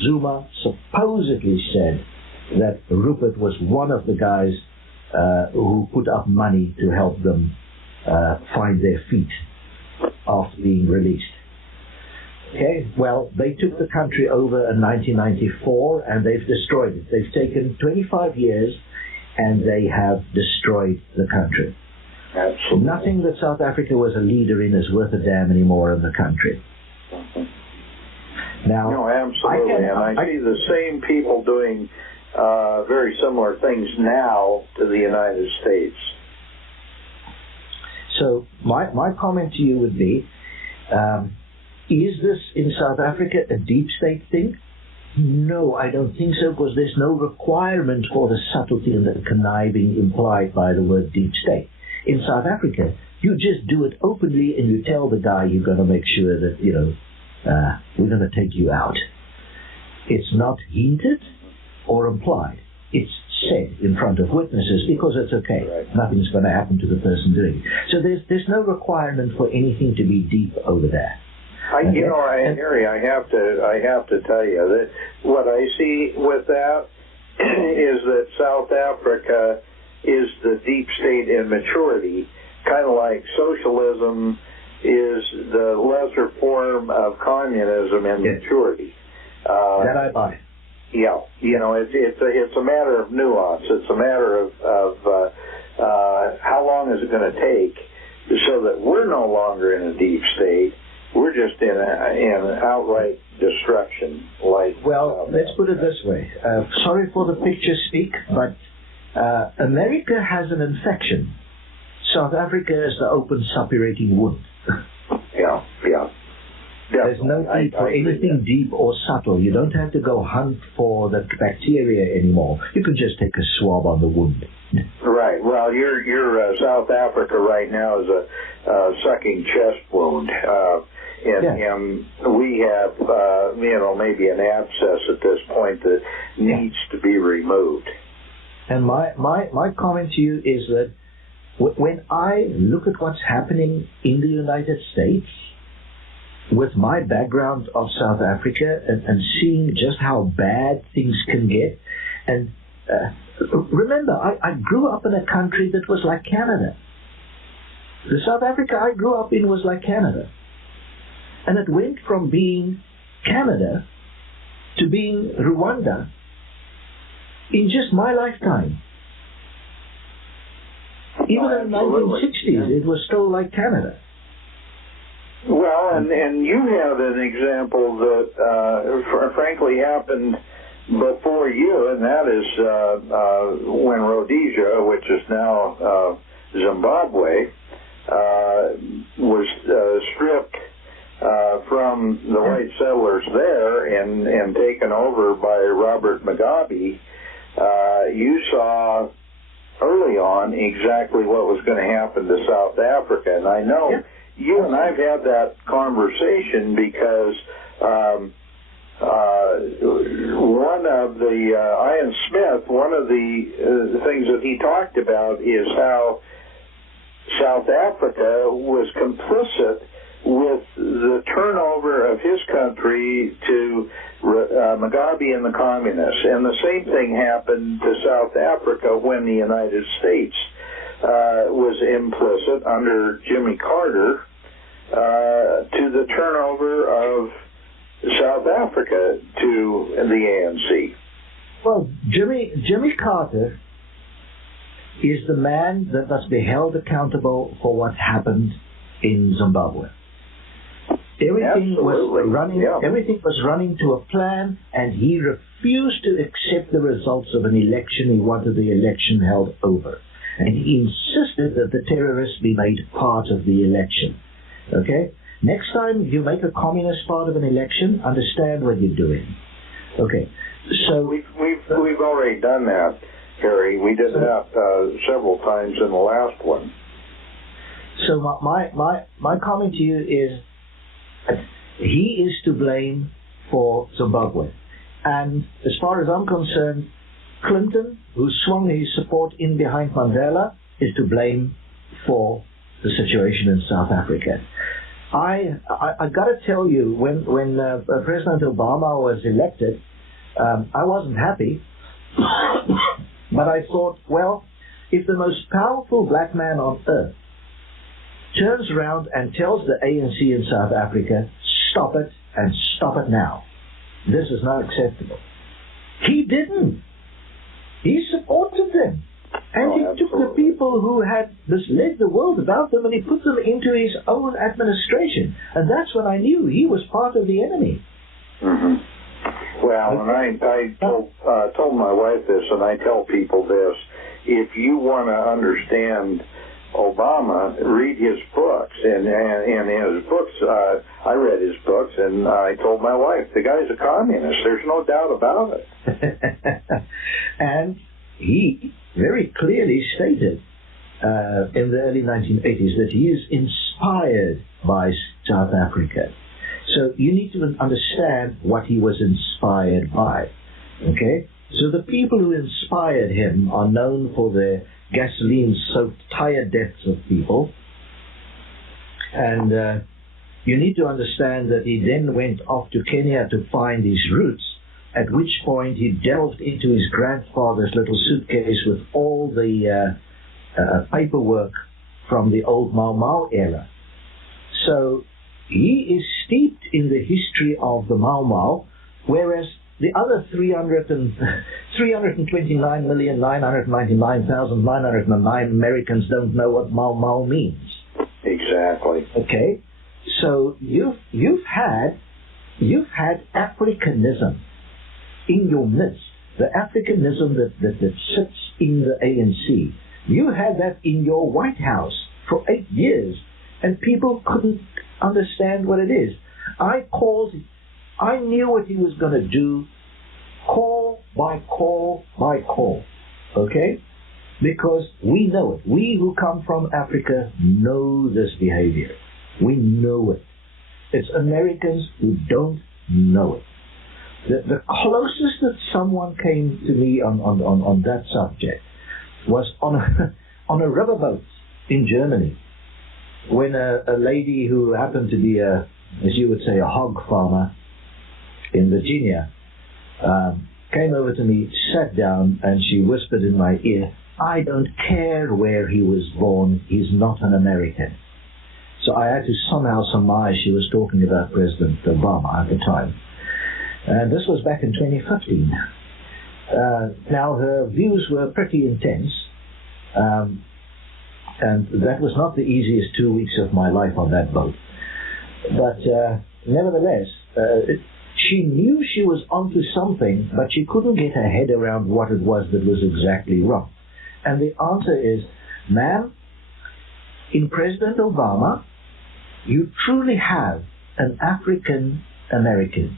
Zuma supposedly said that Rupert was one of the guys who put up money to help them find their feet after being released. Okay, well, they took the country over in 1994 and they've destroyed it. They've taken 25 years and they have destroyed the country. Absolutely. Nothing that South Africa was a leader in is worth a damn anymore in the country. Now, no, absolutely. I see the same people doing very similar things now to the United States. So my comment to you would be, is this in South Africa a deep state thing? No, I don't think so, because there's no requirement for the subtlety and the conniving implied by the word deep state. In South Africa, you just do it openly and you tell the guy you're going to make sure that, we're going to take you out. It's not hinted or implied. It's said in front of witnesses because it's okay. Right. Nothing's going to happen to the person doing it. So there's no requirement for anything to be deep over there. Harry, I have to tell you that what I see with that is that South Africa is the deep state in maturity, kind of like socialism is the lesser form of communism in maturity. That I buy. Yeah, it's a matter of nuance. It's a matter of how long is it going to take so that we're no longer in a deep state. We're just in an outright destruction. Let's put it this way. Sorry for the picture speak, but America has an infection. South Africa is the open suppurating wound. Yeah. There's no need for anything deep or subtle. You don't have to go hunt for the bacteria anymore. You can just take a swab on the wound. Right. Well, your South Africa right now is a sucking chest wound. And we have, maybe an abscess at this point that needs to be removed. And my comment to you is that when I look at what's happening in the United States, with my background of South Africa and seeing just how bad things can get, and remember, I grew up in a country that was like Canada. The South Africa I grew up in was like Canada. And it went from being Canada to being Rwanda in just my lifetime. Even in the 1960s, it was still like Canada. Well, and you have an example that frankly happened before you, and that is when Rhodesia, which is now Zimbabwe, was stripped from the white settlers there and taken over by Robert Mugabe. You saw early on exactly what was going to happen to South Africa, and I know you and I've had that conversation because one of the Ian Smith, one of the things that he talked about is how South Africa was complicit with the turnover of his country to Mugabe and the communists. And the same thing happened to South Africa when the United States was implicit under Jimmy Carter to the turnover of South Africa to the ANC. Well, Jimmy Carter is the man that must be held accountable for what happened in Zimbabwe. Everything was running to a plan, and he refused to accept the results of an election. He wanted the election held over. And he insisted that the terrorists be made part of the election. Okay? Next time you make a communist part of an election, understand what you're doing. Okay. So we've already done that, Harry. We did that several times in the last one. So my comment to you is he is to blame for Zimbabwe. And as far as I'm concerned, Clinton, who swung his support in behind Mandela, is to blame for the situation in South Africa. I got to tell you, when President Obama was elected, I wasn't happy, but I thought, well, if the most powerful black man on earth turns around and tells the ANC in South Africa, stop it, and stop it now, this is not acceptable. He didn't. He supported them. And he took the people who had misled the world about them and he put them into his own administration. And that's when I knew he was part of the enemy. Mm-hmm. Well, and I told my wife this, and I tell people this: if you want to understand Obama, read his books. And his books, I read his books, and I told my wife, the guy's a communist. There's no doubt about it. And he very clearly stated in the early 1980s that he is inspired by South Africa. So you need to understand what he was inspired by. Okay? So the people who inspired him are known for their gasoline-soaked tire deaths of people. And you need to understand that he then went off to Kenya to find his roots, at which point he delved into his grandfather's little suitcase with all the paperwork from the old Mau Mau era. So he is steeped in the history of the Mau Mau, whereas the other 329,999,909 Americans don't know what Mau Mau means. Exactly. Okay, so you've had Africanism in your midst, the Africanism that sits in the ANC. You had that in your White House for 8 years, and people couldn't understand what it is. I knew what he was going to do, call by call by call, okay? Because we know it. We who come from Africa know this behavior. We know it. It's Americans who don't know it. The closest that someone came to me on that subject was on a riverboat in Germany, when a lady who happened to be as you would say, a hog farmer in Virginia, came over to me, sat down, and she whispered in my ear, "I don't care where he was born, he's not an American." So I had to somehow surmise she was talking about President Obama at the time. And this was back in 2015. Now, her views were pretty intense, and that was not the easiest 2 weeks of my life on that boat. But nevertheless, she knew she was onto something, but she couldn't get her head around what it was that was exactly wrong. And the answer is, ma'am, in President Obama, you truly have an African American.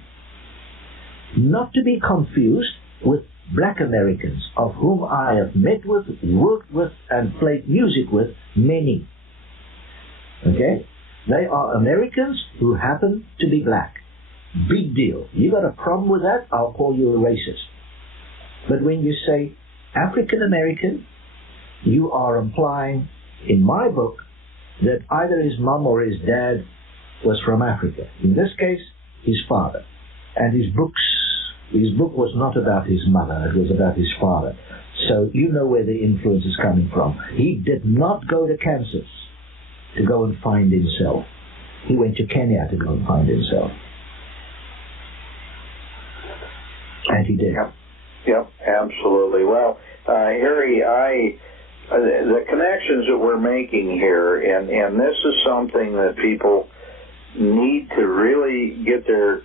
Not to be confused with Black Americans, of whom I have met with, worked with, and played music with, many. Okay? They are Americans who happen to be black. Big deal. You got a problem with that, I'll call you a racist. But when you say African American, you are implying, in my book, that either his mom or his dad was from Africa. In this case, his father. And his book was not about his mother, it was about his father. So you know where the influence is coming from. He did not go to Kansas to go and find himself. He went to Kenya to go and find himself. And he did. Yep, absolutely. Well, Harry, the connections that we're making here, and this is something that people need to really get their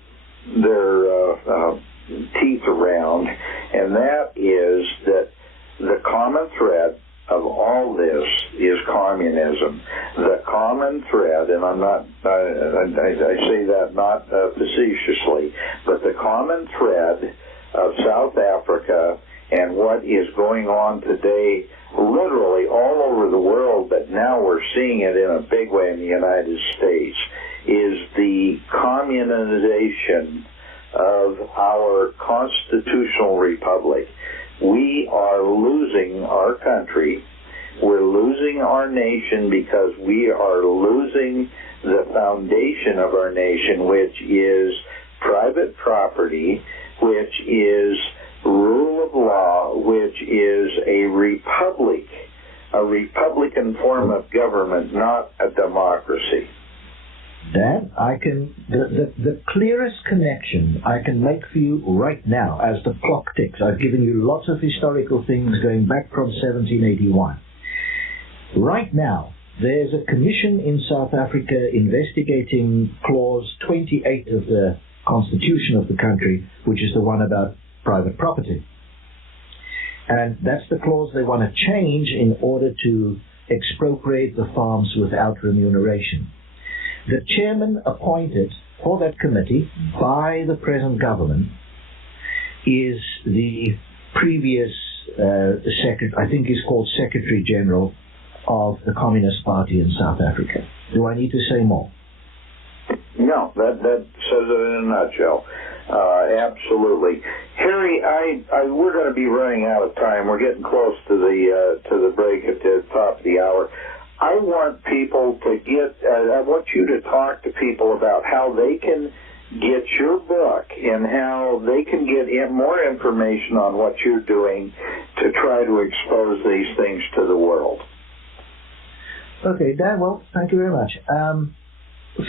teeth around, and that is that the common thread of all this is communism. The common thread, and I say that not facetiously, but the common thread of South Africa and what is going on today literally all over the world, but now we're seeing it in a big way in the United States, is the communization of our constitutional republic. We are losing our country. We're losing our nation because we are losing the foundation of our nation, which is private property, which is rule of law, which is a republic, a republican form of government, not a democracy. Dan, the clearest connection I can make for you right now as the clock ticks, I've given you lots of historical things going back from 1781. Right now, there's a commission in South Africa investigating clause 28 of the constitution of the country, which is the one about private property. And that's the clause they want to change in order to expropriate the farms without remuneration. The chairman appointed for that committee by the present government is the previous secretary, I think he's called Secretary General of the Communist Party in South Africa. Do I need to say more? No, that says it in a nutshell. Absolutely. Harry, we're going to be running out of time. We're getting close to the break at the top of the hour. I want people to I want you to talk to people about how they can get your book and how they can get more information on what you're doing to try to expose these things to the world. Okay, Dan, well, thank you very much.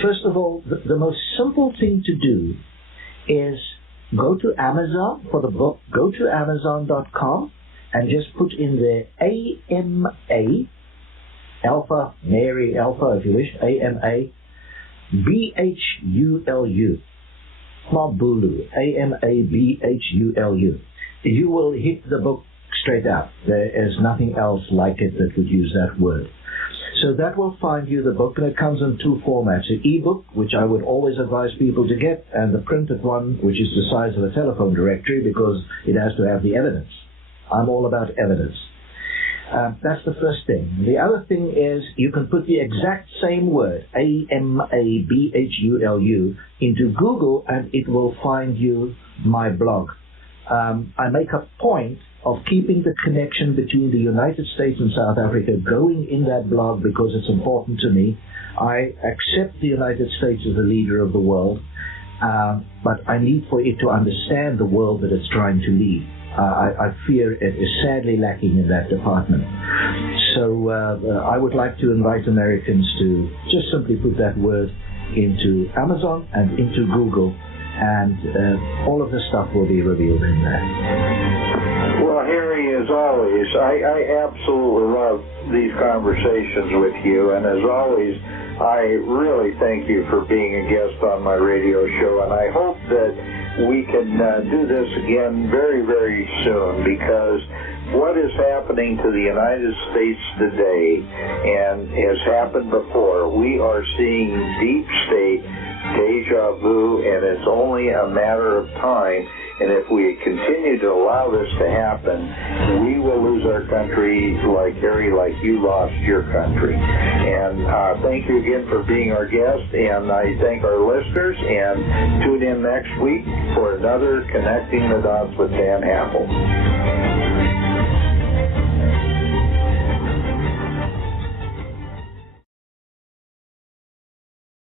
First of all, the most simple thing to do is go to Amazon for the book. Go to Amazon.com and just put in there AMA, Alpha, Mary, Alpha, if you wish, AMA, BHULU, not Bulu, AMA, BHULU. You will hit the book straight out. There is nothing else like it that would use that word. So that will find you the book, and it comes in two formats: an e-book, which I would always advise people to get, and the printed one, which is the size of a telephone directory because it has to have the evidence. I'm all about evidence. That's the first thing. The other thing is you can put the exact same word, AMABHULU, into Google, and it will find you my blog. I make a point of keeping the connection between the United States and South Africa going in that blog because it's important to me. I accept the United States as the leader of the world, but I need for it to understand the world that it's trying to lead. I fear it is sadly lacking in that department. So I would like to invite Americans to just simply put that word into Amazon and into Google, and all of this stuff will be revealed in there. Well, Harry, as always, I absolutely love these conversations with you, and as always, I really thank you for being a guest on my radio show, and I hope that we can do this again very, very soon, because what is happening to the United States today, and has happened before, we are seeing deep state deja vu, and it's only a matter of time. And if we continue to allow this to happen, we will lose our country like Harry, like you lost your country. And thank you again for being our guest, and I thank our listeners, and tune in next week for another Connecting the Dots with Dan Happel.